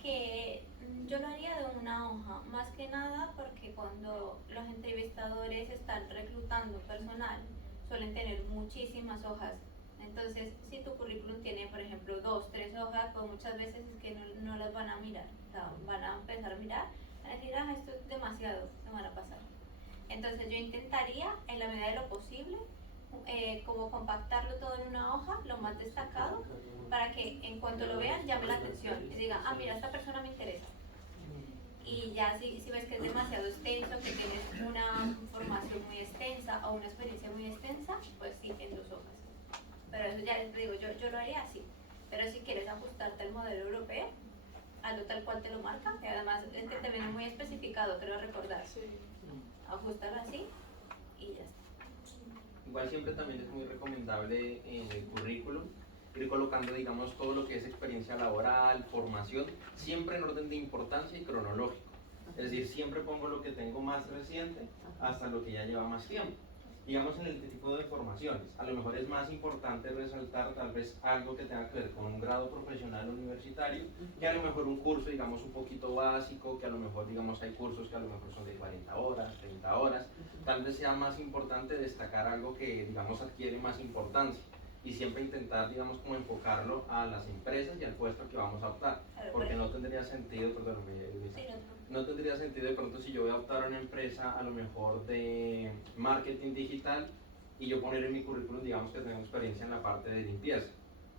que yo lo haría de 1 hoja, más que nada porque cuando los entrevistadores están reclutando personal suelen tener muchísimas hojas. Entonces, si tu currículum tiene, por ejemplo, 2, 3 hojas, pues muchas veces es que no las van a mirar. O sea, van a empezar a mirar, van a decir, esto es demasiado, se van a pasar. Entonces, yo intentaría, en la medida de lo posible, como compactarlo todo en 1 hoja, lo más destacado, para que en cuanto lo vean llame la atención y digan, mira, esta persona me interesa. Y ya si ves que es demasiado extenso, que tienes una formación muy extensa o una experiencia muy extensa, pues sí, en 2 hojas. Pero eso ya les digo, yo lo haría así. Pero si quieres ajustarte al modelo europeo, hazlo tal cual te lo marca, que además es que también es muy especificado, creo recordar. Sí. Ajustarlo así y ya está. Igual siempre también es muy recomendable en el currículum ir colocando, digamos, todo lo que es experiencia laboral, formación, siempre en orden de importancia y cronológico. Es decir, siempre pongo lo que tengo más reciente hasta lo que ya lleva más tiempo. Digamos, en el tipo de formaciones, a lo mejor es más importante resaltar tal vez algo que tenga que ver con un grado profesional universitario, que a lo mejor un curso, digamos, un poquito básico, que a lo mejor, digamos, hay cursos que a lo mejor son de 40 horas, 30 horas, tal vez sea más importante destacar algo que, digamos, adquiere más importancia, y siempre intentar, digamos, como enfocarlo a las empresas y al puesto que vamos a optar, porque no tendría sentido, perdóname, Luisa, no tendría sentido de pronto si yo voy a optar a una empresa a lo mejor de marketing digital y yo poner en mi currículum, digamos, que tengo experiencia en la parte de limpieza.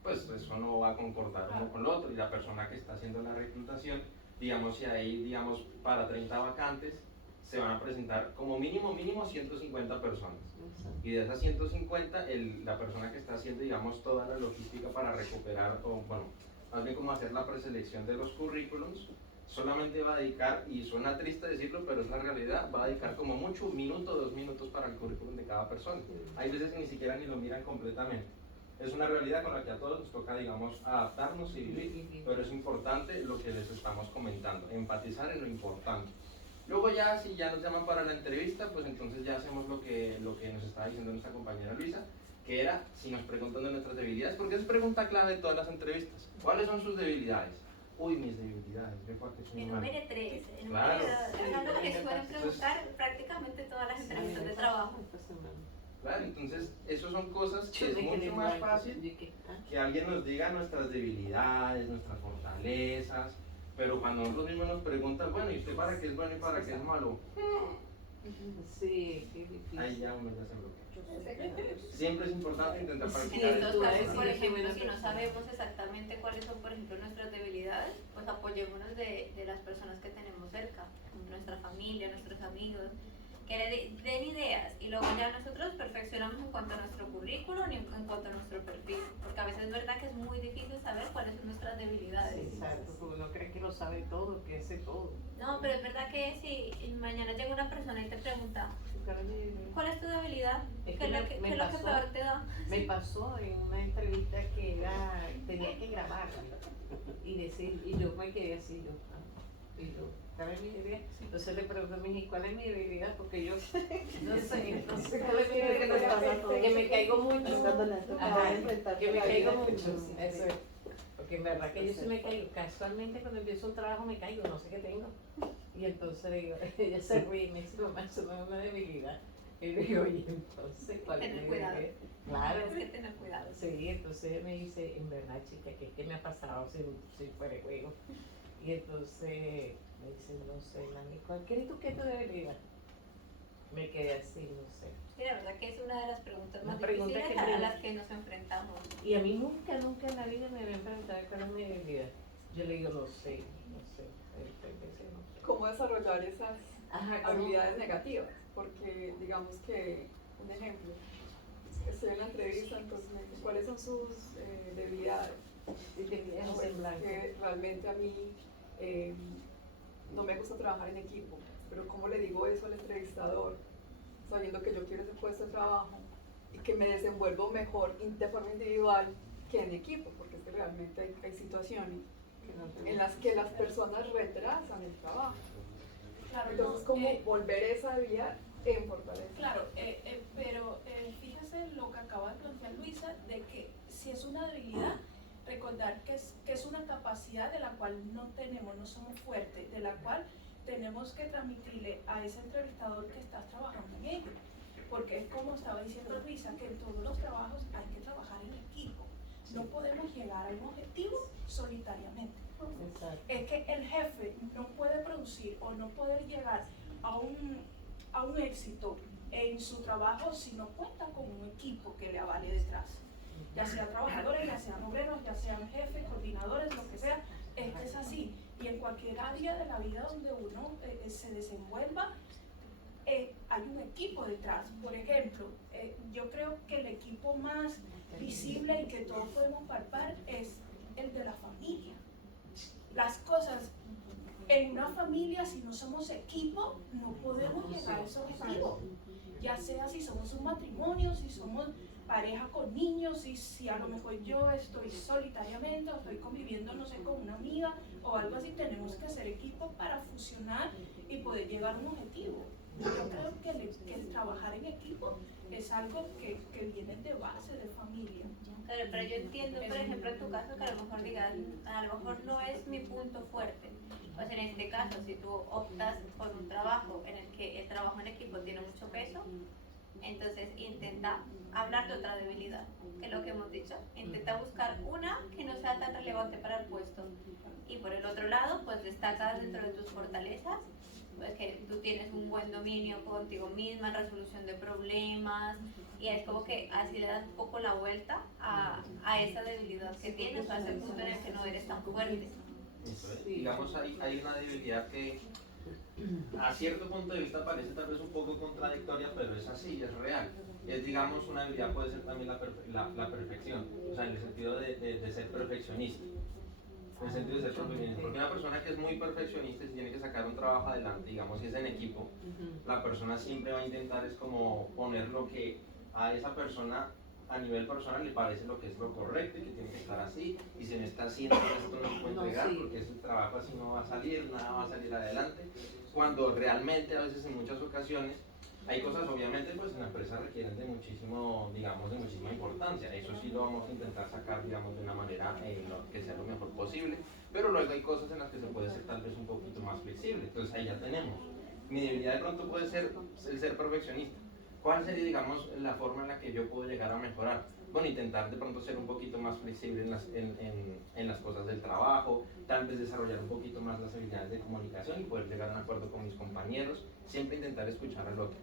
Pues eso no va a concordar uno con lo otro, y la persona que está haciendo la reclutación, digamos, si hay, digamos, para 30 vacantes, se van a presentar como mínimo 150 personas. Y de esas 150, la persona que está haciendo, digamos, toda la logística para recuperar, o bueno, más bien como hacer la preselección de los currículums, solamente va a dedicar, y suena triste decirlo, pero es la realidad, va a dedicar como mucho 1 minuto, 2 minutos para el currículum de cada persona. Hay veces que ni siquiera ni lo miran completamente. Es una realidad con la que a todos nos toca, digamos, adaptarnos y vivir, pero es importante lo que les estamos comentando, enfatizar en lo importante. Luego ya, si ya nos llaman para la entrevista, pues entonces ya hacemos lo que nos estaba diciendo nuestra compañera Luisa, que era, si nos preguntan de nuestras debilidades, porque es pregunta clave de todas las entrevistas. ¿Cuáles son sus debilidades? Uy, mis debilidades, yo creo que soy mal. Enumere 3, Claro. es algo que suelen preguntar prácticamente todas las entrevistas de trabajo. Claro, entonces, eso son cosas que es mucho más fácil que alguien nos diga nuestras debilidades, nuestras fortalezas, pero cuando nosotros mismos nos preguntan, bueno, ¿y usted para qué es bueno y para qué es malo? Sí, qué difícil. Ahí ya uno ya se bloquea. Siempre es importante intentar En practicar estos eso. casos, por ejemplo, si no sabemos exactamente cuáles son, por ejemplo, nuestras debilidades, pues apoyémonos de las personas que tenemos cerca, nuestra familia, nuestros amigos, que le den ideas, y luego ya nosotros perfeccionamos en cuanto a nuestro currículum y en cuanto a nuestro perfil, porque a veces es verdad que es muy difícil saber cuáles son nuestras debilidades. Exacto, porque uno cree que lo sabe todo, que hace todo. No, pero es verdad que si mañana llega una persona y te pregunta, ¿cuál es tu debilidad? Es ¿Qué es lo que peor te da? Me pasó en una entrevista que tenía que grabar y decir, y yo me quedé así, ¿cuál es mi debilidad? Entonces le pregunto a mi hija, ¿cuál es mi debilidad? Porque yo no sé, entonces, ¿cuál es mi debilidad? Que me caigo mucho. Ajá, que me caigo mucho, eso es. Porque en verdad que yo sí me caigo, casualmente cuando empiezo un trabajo me caigo, no sé qué tengo. Y entonces digo, ella se ríe y me dice, mamá, eso no es una debilidad. Y le digo, oye, entonces, ¿cuál es mi debilidad? Claro. Tienes que tener cuidado. Sí, entonces me dice, en verdad, chica, ¿qué me ha pasado si fuera juego? Y entonces me dice, no sé, mami, ¿cuál crees tú que es tu debilidad? Me quedé así, no sé. Sí, la verdad que es una de las preguntas más Una pregunta difíciles que a las que nos enfrentamos. Y a mí nunca en la vida me habían preguntado cuál es mi debilidad. Yo le digo, no sé. ¿Cómo desarrollar esas Ajá, habilidades negativas? Porque digamos que, un ejemplo, estoy en la entrevista, entonces me dicen, ¿cuáles son sus debilidades? Y te quedas No, en blanco. que realmente a mí no me gusta trabajar en equipo, pero ¿cómo le digo eso al entrevistador? Sabiendo que yo quiero ese puesto de trabajo y que me desenvuelvo mejor de forma individual que en equipo, porque es que realmente hay situaciones en las que las personas retrasan el trabajo. Claro, Entonces, ¿cómo volver esa habilidad en fortaleza? Claro, pero fíjese lo que acaba de plantear Luisa, de que si es una debilidad, recordar que es una capacidad de la cual no somos fuertes, de la cual tenemos que transmitirle a ese entrevistador que está trabajando en ello. Porque es como estaba diciendo Luisa, que en todos los trabajos hay que trabajar en equipo. No podemos llegar a un objetivo solitariamente. Exacto. Es que el jefe no puede producir o no puede llegar a un éxito en su trabajo si no cuenta con un equipo que le avale detrás. Ya sean trabajadores, ya sean obreros, ya sean jefes, coordinadores, lo que sea, es así. Y en cualquier área de la vida donde uno se desenvuelva, hay un equipo detrás. Por ejemplo, yo creo que el equipo más visible y que todos podemos palpar es el de la familia. Las cosas en una familia, si no somos equipo, no podemos llegar a ese objetivo. Ya sea si somos un matrimonio, si somos pareja con niños y si a lo mejor yo estoy solitariamente o estoy conviviendo, no sé, con una amiga o algo así, tenemos que hacer equipo para fusionar y poder llegar a un objetivo. Yo creo que el trabajar en equipo es algo que viene de base, de familia. Claro, pero yo entiendo, por ejemplo, en tu caso, que a lo mejor digas, a lo mejor no es mi punto fuerte. Pues en este caso, si tú optas por un trabajo en el que el trabajo en equipo tiene mucho peso, entonces intenta hablar de otra debilidad, que es lo que hemos dicho. Intenta buscar una que no sea tan relevante para el puesto. Y por el otro lado, pues destaca dentro de tus fortalezas, pues que tú tienes un buen dominio contigo misma en resolución de problemas, y es como que así le das un poco la vuelta a esa debilidad que tienes, o a ese punto en el que no eres tan fuerte. Eso es. Digamos, hay una debilidad que a cierto punto de vista parece tal vez un poco contradictoria, pero es así, es real. Es, digamos, una debilidad puede ser también la perfección, o sea, en el sentido de ser perfeccionista. En el sentido de ser perfeccionista. Porque una persona que es muy perfeccionista y tiene que sacar un trabajo adelante, digamos, si es en equipo, la persona siempre va a intentar es como poner lo que a esa persona a nivel personal le parece lo que es lo correcto y que tiene que estar así, y si no está haciendo esto no se puede entregar porque ese trabajo así no va a salir, nada va a salir adelante, cuando realmente a veces en muchas ocasiones hay cosas obviamente pues en la empresa requieren de muchísimo, digamos, de muchísima importancia, eso sí lo vamos a intentar sacar, digamos, de una manera que sea lo mejor posible, pero luego hay cosas en las que se puede ser tal vez un poquito más flexible, entonces ahí ya tenemos. Mi debilidad de pronto puede ser el ser perfeccionista. ¿Cuál sería, digamos, la forma en la que yo puedo llegar a mejorar? Bueno, intentar de pronto ser un poquito más flexible en las cosas del trabajo, tal vez desarrollar un poquito más las habilidades de comunicación y poder llegar a un acuerdo con mis compañeros, siempre intentar escuchar al otro,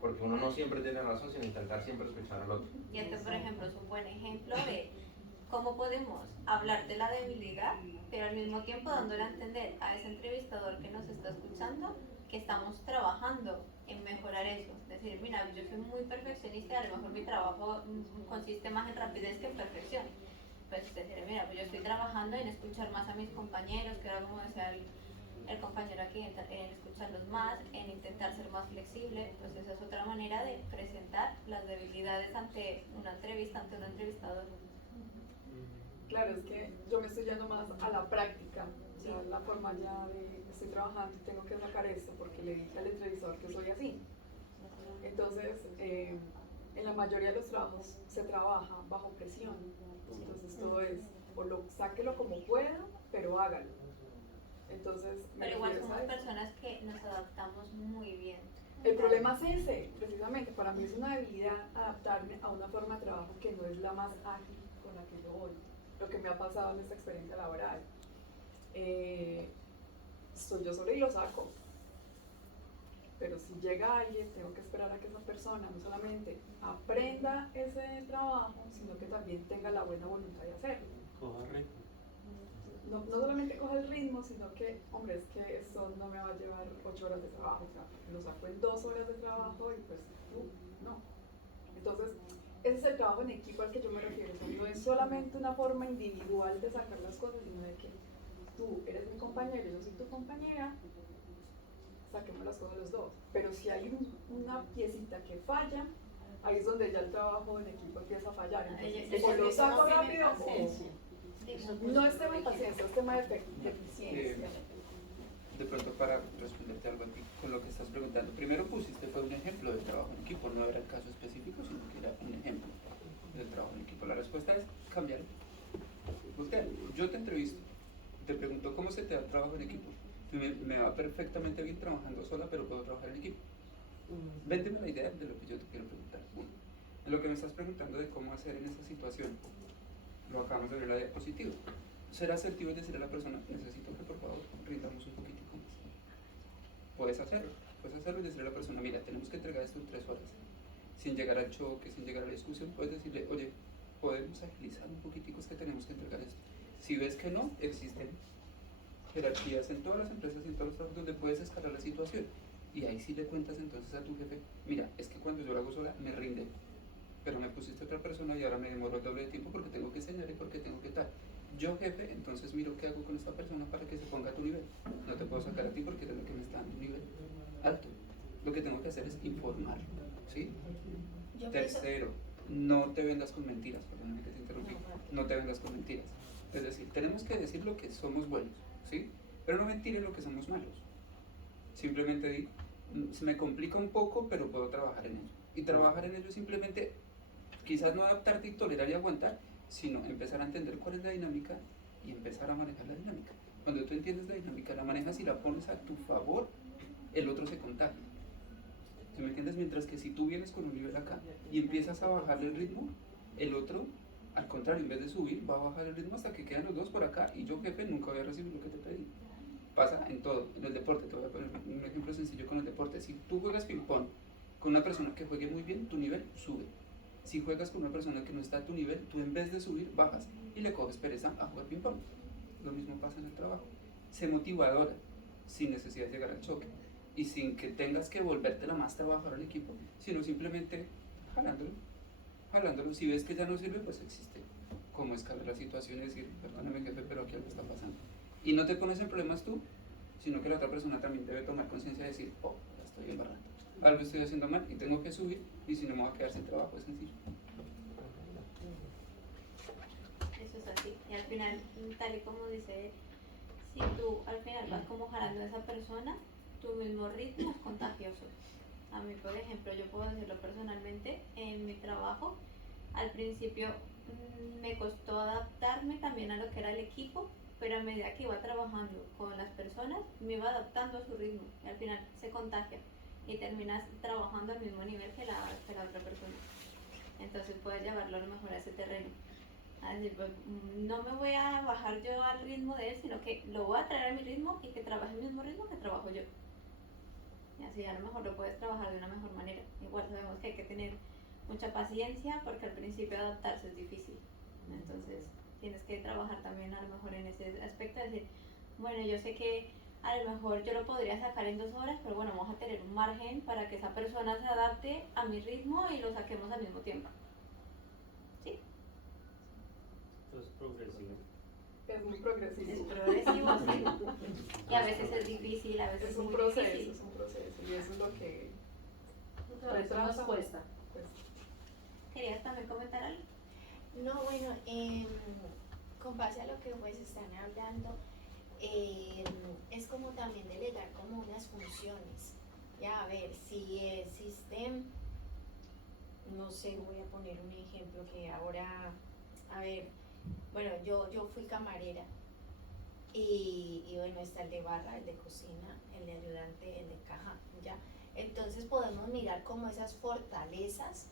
porque uno no siempre tiene razón, sino intentar siempre escuchar al otro. Y este, por ejemplo, es un buen ejemplo de cómo podemos hablar de la debilidad, pero al mismo tiempo dándole a entender a ese entrevistador que nos está escuchando que estamos trabajando en mejorar eso. Es decir, mira, yo soy muy perfeccionista y a lo mejor mi trabajo consiste más en rapidez que en perfección. Pues decir, mira, pues yo estoy trabajando en escuchar más a mis compañeros, que era como decía el compañero aquí, en escucharlos más, en intentar ser más flexible. Pues esa es otra manera de presentar las debilidades ante una entrevista, ante un entrevistador. Claro, es que yo me estoy yendo más a la práctica, o sea, la forma ya de estoy trabajando y tengo que sacar esto porque le dije al entrevistador que soy así. Entonces, en la mayoría de los trabajos se trabaja bajo presión, entonces todo es, sáquelo como pueda, pero hágalo. Entonces, pero igual somos personas que nos adaptamos muy bien. El problema es ese, precisamente, para mí es una debilidad adaptarme a una forma de trabajo que no es la más ágil con la que yo voy. Lo que me ha pasado en esta experiencia laboral. Estoy yo sola y lo saco. Pero si llega alguien, tengo que esperar a que esa persona no solamente aprenda ese trabajo, sino que también tenga la buena voluntad de hacerlo. Coja ritmo. No solamente coja el ritmo, sino que, hombre, es que esto no me va a llevar 8 horas de trabajo, o sea, lo saco en 2 horas de trabajo y pues, no. Entonces, ese es el trabajo en equipo al que yo me refiero, o sea, no es solamente una forma individual de sacar las cosas, sino de que tú eres mi compañero, yo soy tu compañera, saquemos las cosas los dos. Pero si hay una piecita que falla, ahí es donde ya el trabajo en equipo empieza a fallar. Entonces, o lo saco rápido o no es tema de paciencia, es tema de eficiencia. De pronto, para responderte algo aquí con lo que estás preguntando, primero pusiste fue un ejemplo de trabajo en equipo, no era el caso específico, sino que era un ejemplo del trabajo en equipo. La respuesta es cambiar. Usted, yo te entrevisto, te pregunto cómo se te da el trabajo en equipo. Me va perfectamente bien trabajando sola, pero puedo trabajar en equipo. Véndeme la idea de lo que yo te quiero preguntar. En lo que me estás preguntando de cómo hacer en esa situación, lo acabamos de ver en la diapositiva. Ser asertivo es decir a la persona, necesito que por favor rindamos un poquitico más. Puedes hacerlo y decirle a la persona, mira, tenemos que entregar esto en 3 horas. Sin llegar al choque, sin llegar a la discusión, puedes decirle, oye, podemos agilizar un poquitico, es que tenemos que entregar esto. Si ves que no, existen jerarquías en todas las empresas y en todos los trabajos donde puedes escalar la situación. Y ahí sí le cuentas entonces a tu jefe, mira, es que cuando yo lo hago sola me rinde, pero me pusiste otra persona y ahora me demoro el doble de tiempo porque tengo que enseñar y porque tengo que tal. Yo, jefe, entonces miro qué hago con esta persona para que se ponga a tu nivel. No te puedo sacar a ti porque eres lo que me está dando un nivel alto. Lo que tengo que hacer es informar, ¿sí? Tercero, no te vendas con mentiras, perdóname que te interrumpí, no te vendas con mentiras. Es decir, tenemos que decir lo que somos buenos, ¿sí? Pero no mentir en lo que somos malos. Simplemente di, se me complica un poco, pero puedo trabajar en ello. Y trabajar en ello simplemente, quizás no adaptarte y tolerar y aguantar, sino empezar a entender cuál es la dinámica y empezar a manejar la dinámica. Cuando tú entiendes la dinámica, la manejas y la pones a tu favor, el otro se contagia. ¿Sí me entiendes? Mientras que si tú vienes con un nivel acá y empiezas a bajarle el ritmo, el otro, al contrario, en vez de subir, va a bajar el ritmo hasta que quedan los dos por acá y yo, jefe, nunca voy a recibir lo que te pedí. Pasa en todo, en el deporte. Te voy a poner un ejemplo sencillo con el deporte. Si tú juegas ping-pong con una persona que juegue muy bien, tu nivel sube. Si juegas con una persona que no está a tu nivel, tú en vez de subir, bajas y le coges pereza a jugar ping-pong. Lo mismo pasa en el trabajo. Sé motivadora, sin necesidad de llegar al choque y sin que tengas que volvértela más trabajadora al equipo, sino simplemente jalándolo. Si ves que ya no sirve, pues existe cómo escalar la situación y decir, perdóname jefe, pero aquí algo está pasando. Y no te pones en problemas tú, sino que la otra persona también debe tomar conciencia de decir, oh, ya estoy embarrando, algo estoy haciendo mal y tengo que subir, y si no me voy a quedar sin trabajo. Es sencillo. Eso es así. Y al final, tal y como dice, si tú al final vas como jalando a esa persona, tu mismo ritmo es contagioso. A mí, por ejemplo, yo puedo decirlo personalmente, en mi trabajo, al principio me costó adaptarme también a lo que era el equipo, pero a medida que iba trabajando con las personas, me iba adaptando a su ritmo y al final se contagia y terminas trabajando al mismo nivel que la otra persona. Entonces puedes llevarlo a lo mejor a ese terreno. Así pues, no me voy a bajar yo al ritmo de él, sino que lo voy a traer a mi ritmo y que trabaje el mismo ritmo que trabajo yo. Y así a lo mejor lo puedes trabajar de una mejor manera. Igual sabemos que hay que tener mucha paciencia porque al principio adaptarse es difícil. Entonces tienes que trabajar también a lo mejor en ese aspecto de decir, bueno, yo sé que a lo mejor yo lo podría sacar en 2 horas, pero bueno, vamos a tener un margen para que esa persona se adapte a mi ritmo y lo saquemos al mismo tiempo. ¿Sí? Esto es progresivo. Es muy progresivo. Es progresivo, sí. Y a veces es difícil, a veces Es un muy proceso, difícil. es un proceso. Y eso es lo que Nos cuesta. ¿Querías también comentar algo? No, bueno, con base a lo que pues están hablando, es como también delegar como unas funciones. Ya, a ver, si existen, no sé, voy a poner un ejemplo que ahora, a ver, bueno, yo fui camarera y bueno, está el de barra, el de cocina, el de ayudante, el de caja, ya. Entonces podemos mirar como esas fortalezas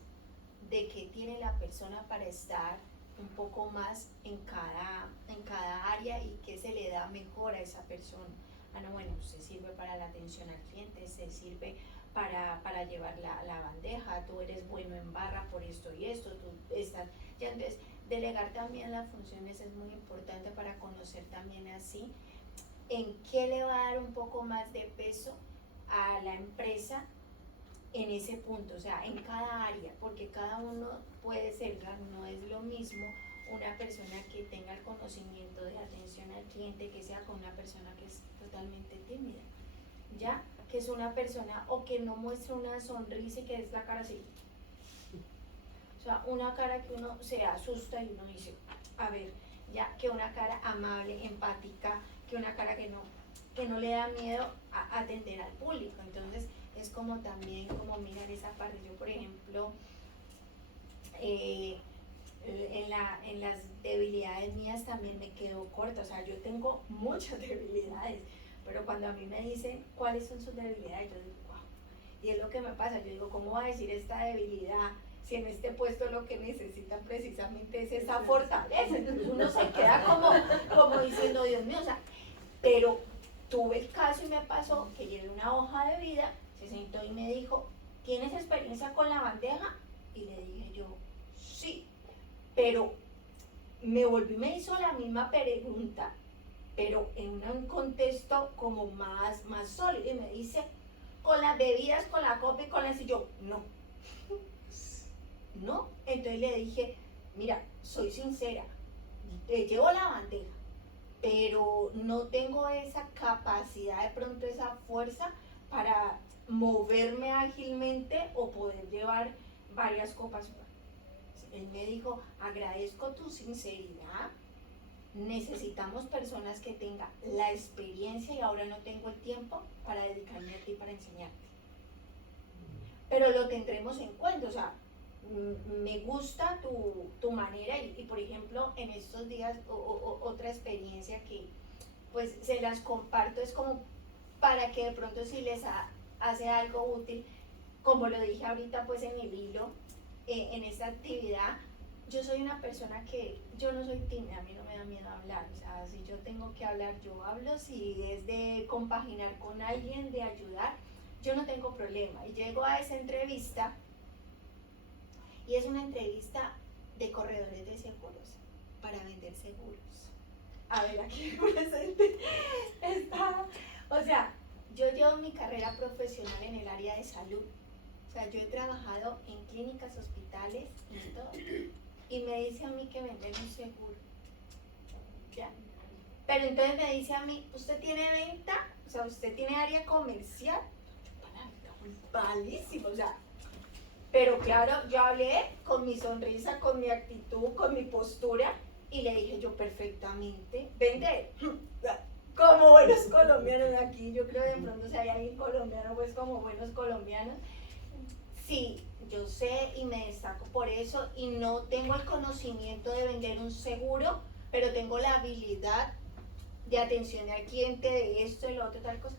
de qué tiene la persona para estar un poco más en cada área y qué se le da mejor a esa persona. Ah, no, bueno, se sirve para la atención al cliente, se sirve para llevar la bandeja, tú eres bueno en barra por esto y esto, tú estás, ya. Entonces delegar también las funciones es muy importante para conocer también así en qué le va a dar un poco más de peso a la empresa en ese punto, o sea, en cada área, porque cada uno puede ser, no es lo mismo una persona que tenga el conocimiento de atención al cliente que sea con una persona que es totalmente tímida, ya, que es una persona o que no muestra una sonrisa y que es la cara así, o sea, una cara que uno se asusta y uno dice, a ver, ya, que una cara amable, empática, que una cara que no le da miedo a atender al público. Entonces es como también como mirar esa parte. Yo, por ejemplo, en las debilidades mías también me quedo corta, o sea, yo tengo muchas debilidades, pero cuando a mí me dicen cuáles son sus debilidades, yo digo, wow, y es lo que me pasa, yo digo, ¿cómo va a decir esta debilidad si en este puesto lo que necesitan precisamente es esa fortaleza? Entonces uno se queda como diciendo, Dios mío, o sea, pero tuve el caso y me pasó que llevé una hoja de vida, se sentó y me dijo, ¿tienes experiencia con la bandeja? Y le dije yo, sí, pero me volví y me hizo la misma pregunta, pero en un contexto como más sólido, y me dice, con las bebidas, con la copa y con eso, y yo, no, entonces le dije, mira, soy sincera, te llevo la bandeja, pero no tengo esa capacidad, de pronto esa fuerza para moverme ágilmente o poder llevar varias copas. Él me dijo, agradezco tu sinceridad, necesitamos personas que tengan la experiencia y ahora no tengo el tiempo para dedicarme a ti, para enseñarte. Pero lo tendremos en cuenta, o sea, me gusta tu manera y por ejemplo en estos días otra experiencia que pues se las comparto es como para que de pronto si les hace algo útil, como lo dije ahorita pues en el hilo, en esta actividad, yo soy una persona que yo no soy tímida, a mí no me da miedo hablar, o sea, si yo tengo que hablar, yo hablo, si es de compaginar con alguien, de ayudar, yo no tengo problema. Y llego a esa entrevista y es una entrevista de corredores de seguros, para vender seguros. A ver, aquí presente está, o sea, yo llevo mi carrera profesional en el área de salud. O sea, yo he trabajado en clínicas, hospitales y todo. Y me dice a mí que vender un seguro. ¿Ya? Pero entonces me dice a mí, ¿usted tiene venta? O sea, ¿usted tiene área comercial? Malísimo, o sea. Pero claro, yo hablé con mi sonrisa, con mi actitud, con mi postura. Y le dije yo perfectamente, vender. Como buenos colombianos aquí, yo creo que de pronto si hay alguien colombiano, pues como buenos colombianos. Sí, yo sé y me destaco por eso y no tengo el conocimiento de vender un seguro, pero tengo la habilidad de atención al cliente, de esto, de lo otro, tal cosa.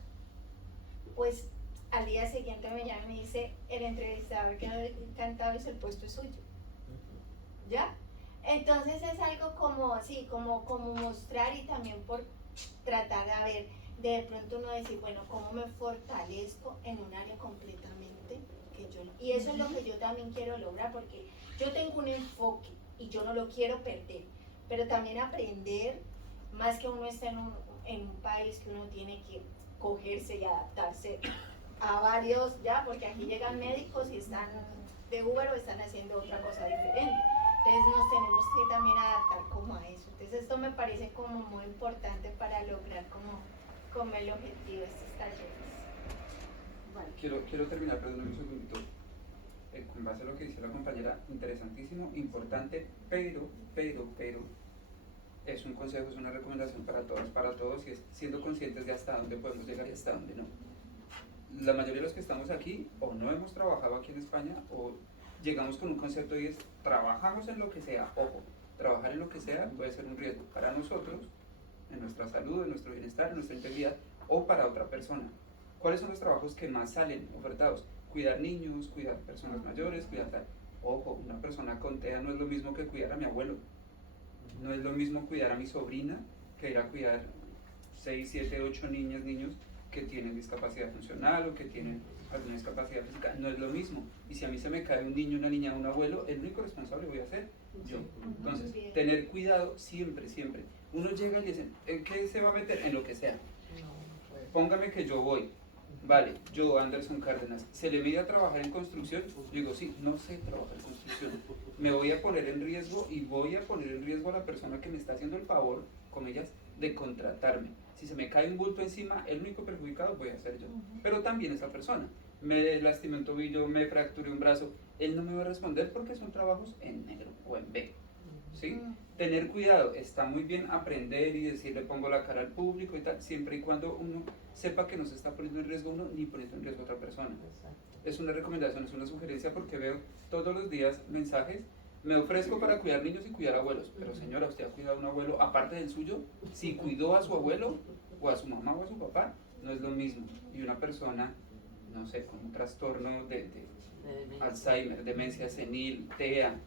Pues al día siguiente me llama y me dice el entrevistador que no le encantaba y el puesto es suyo. ¿Ya? Entonces es algo como así, como mostrar y también por tratar de pronto uno decir, bueno, ¿cómo me fortalezco en un área completamente que yo no? Y eso es lo que yo también quiero lograr, porque yo tengo un enfoque y yo no lo quiero perder, pero también aprender, más que uno está en un país que uno tiene que cogerse y adaptarse a varios, ya, porque aquí llegan médicos y están de Uber o están haciendo otra cosa diferente. Entonces nos tenemos que también adaptar como a eso. Entonces esto me parece como muy importante para lograr como el objetivo de estos talleres. Bueno. Quiero terminar, perdón un segundito, con base a lo que dice la compañera, interesantísimo, importante, pero, es un consejo, es una recomendación para todos y es siendo conscientes de hasta dónde podemos llegar y hasta dónde no. La mayoría de los que estamos aquí o no hemos trabajado aquí en España o llegamos con un concepto y es trabajamos en lo que sea. Ojo, trabajar en lo que sea puede ser un riesgo para nosotros, en nuestra salud, en nuestro bienestar, en nuestra integridad o para otra persona. ¿Cuáles son los trabajos que más salen ofertados? Cuidar niños, cuidar personas mayores, cuidar tal. Ojo, una persona con TEA no es lo mismo que cuidar a mi abuelo. No es lo mismo cuidar a mi sobrina que ir a cuidar 6, 7, 8 niños que tienen discapacidad funcional o que tienen alguna discapacidad física. No es lo mismo. Y si a mí se me cae un niño, una niña, un abuelo, el único responsable voy a ser yo. Entonces, tener cuidado siempre. Uno llega y dice, ¿en qué se va a meter? En lo que sea. Póngame que yo voy. Vale, yo, Anderson Cárdenas, ¿se le pide a trabajar en construcción? Yo digo, sí, no sé trabajar en construcción. Me voy a poner en riesgo y voy a poner en riesgo a la persona que me está haciendo el favor, comillas, de contratarme. Si se me cae un bulto encima, el único perjudicado voy a ser yo. Pero también esa persona. Me lastimé un tobillo, me fracturé un brazo. Él no me va a responder porque son trabajos en negro o en B. ¿Sí? Tener cuidado, está muy bien aprender y decirle pongo la cara al público y tal, siempre y cuando uno sepa que no se está poniendo en riesgo uno ni poniendo en riesgo a otra persona. Es una recomendación, es una sugerencia porque veo todos los días mensajes, me ofrezco para cuidar niños y cuidar abuelos, pero señora, ¿usted ha cuidado a un abuelo aparte del suyo? Si cuidó a su abuelo o a su mamá o a su papá, no es lo mismo. Y una persona, no sé, con un trastorno de Alzheimer, demencia senil, TEA,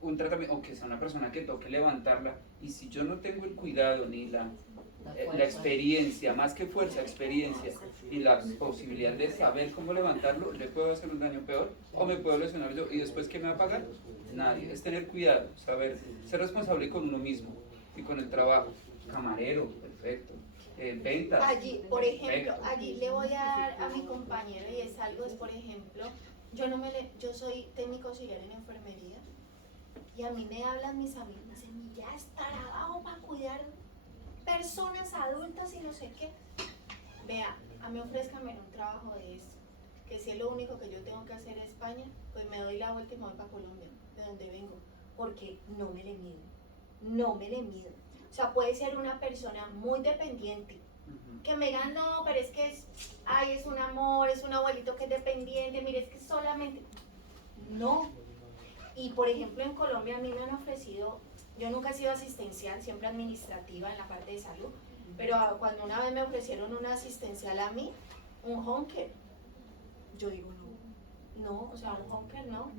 un tratamiento, o que sea una persona que toque levantarla, y si yo no tengo el cuidado ni la experiencia, más que fuerza, experiencia y la posibilidad de saber cómo levantarlo, le puedo hacer un daño peor o me puedo lesionar yo, y después ¿qué me va a pagar? Nadie. Es tener cuidado, saber ser responsable con uno mismo y con el trabajo. Camarero, perfecto. Ventas. Allí, por ejemplo, allí le voy a dar a mi compañero y es algo, es por ejemplo, yo soy técnico auxiliar en enfermería. Y a mí me hablan mis amigos, me dicen, ya está abajo para cuidar personas adultas y no sé qué. Vea, a mí ofrézcame un trabajo de eso. que si es lo único que yo tengo que hacer en España, pues me doy la vuelta y me voy para Colombia, de donde vengo, porque no me le mido, no me le mido. O sea, puede ser una persona muy dependiente, que me digan, no, pero es que es un amor, es un abuelito que es dependiente, mire, es que solamente, no. Y por ejemplo en Colombia a mí me han ofrecido, yo nunca he sido asistencial, siempre administrativa en la parte de salud, pero cuando una vez me ofrecieron una asistencial a mí, un home care, yo digo no, o sea, un home care no,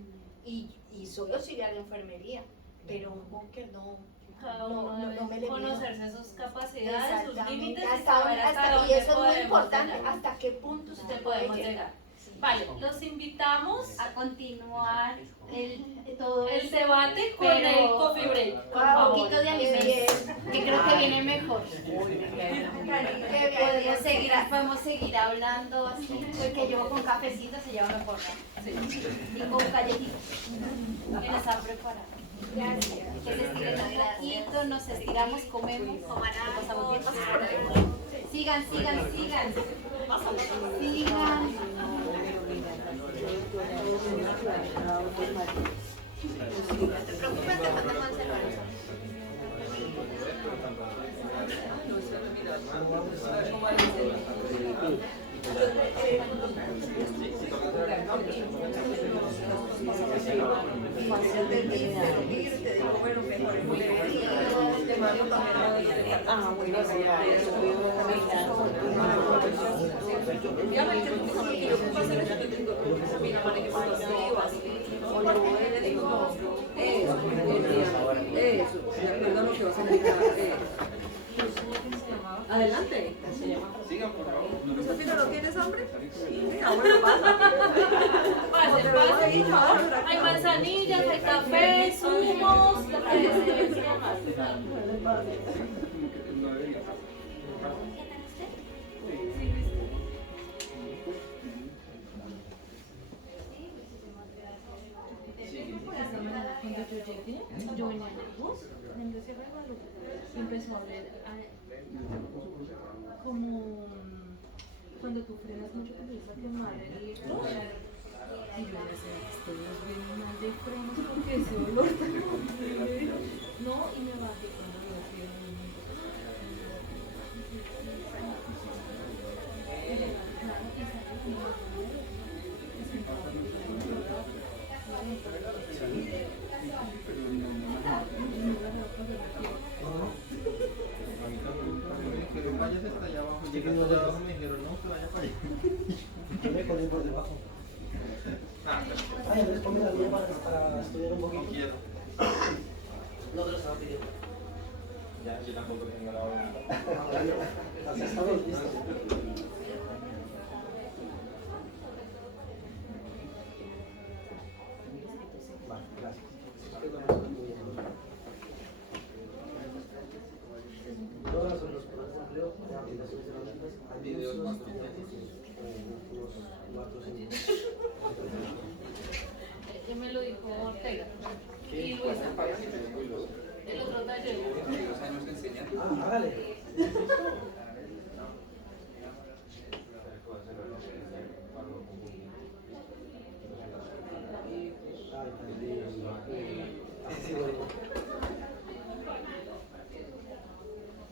y soy auxiliar de enfermería, pero un home care no. Cada uno debe me le mido. conocerse sus capacidades, sus límites y hasta, saber hasta y dónde eso es muy podemos importante, llegar. hasta qué punto Te usted podemos puede llegar. Vale, los invitamos a continuar todo el debate con el coffee break. Con un poquito de alimentos, que creo que viene mejor. Podemos seguir hablando así. El que llevo con cafecito se lleva mejor, ¿no? Sí. Y con galletitas que les han preparado. Gracias. Que se estiren un ratito, nos estiramos, comemos, toman algo. Sigan. Sigan. No te preocupes, te mandamos el celular. Adelante. Sigan, por favor. Josefina, ¿no tienes hambre? Bueno, pasa. Hay manzanillas, hay café, zumos, lo que desees. Cuando yo llegué, yo venía en el bus, empezó a hablar como cuando tú frenas mucho te empieza a quemar el clutch. Y yo decía, ustedes vienen mal de frenos porque ese olor tan horrible. No, y me bajé cuando yo fui en un momento. Vayas hasta allá abajo. Llegué hasta allá abajo me dijeron, no, que vaya para allá. Yo me colé por debajo. Entonces ponme la guía para estudiar un poquito. No te lo estaba pidiendo. Ya, yo tampoco tengo la hora. Así estamos listos. Vale, gracias. Todas son los planes de empleo de aplicaciones de herramientas, Videos unos más 4 o 5. Me lo dijo Ortega. Y ¿Qué? Luisa. El otro taller. 22 años enseñando. Hágale.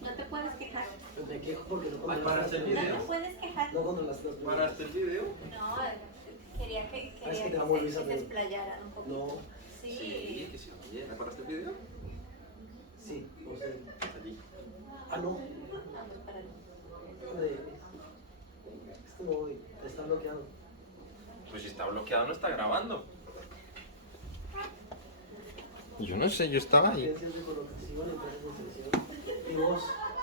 No te puedes quejar. Me quejo porque no ¿Paraste el video? No te puedes quejar. No controlaste las ¿Paraste el video? No, quería que te se amo, Luisa, pero- explayaran un poco. No. Sí. que sí. Oye, ¿paraste el video? Sí, o sea. Allí. Ah, no. Vamos para allá. Esto no, está bloqueado. Pues si está bloqueado no está grabando. Yo no sé, yo estaba ahí. Licencias de colocación, empresas de inserción. Y vos.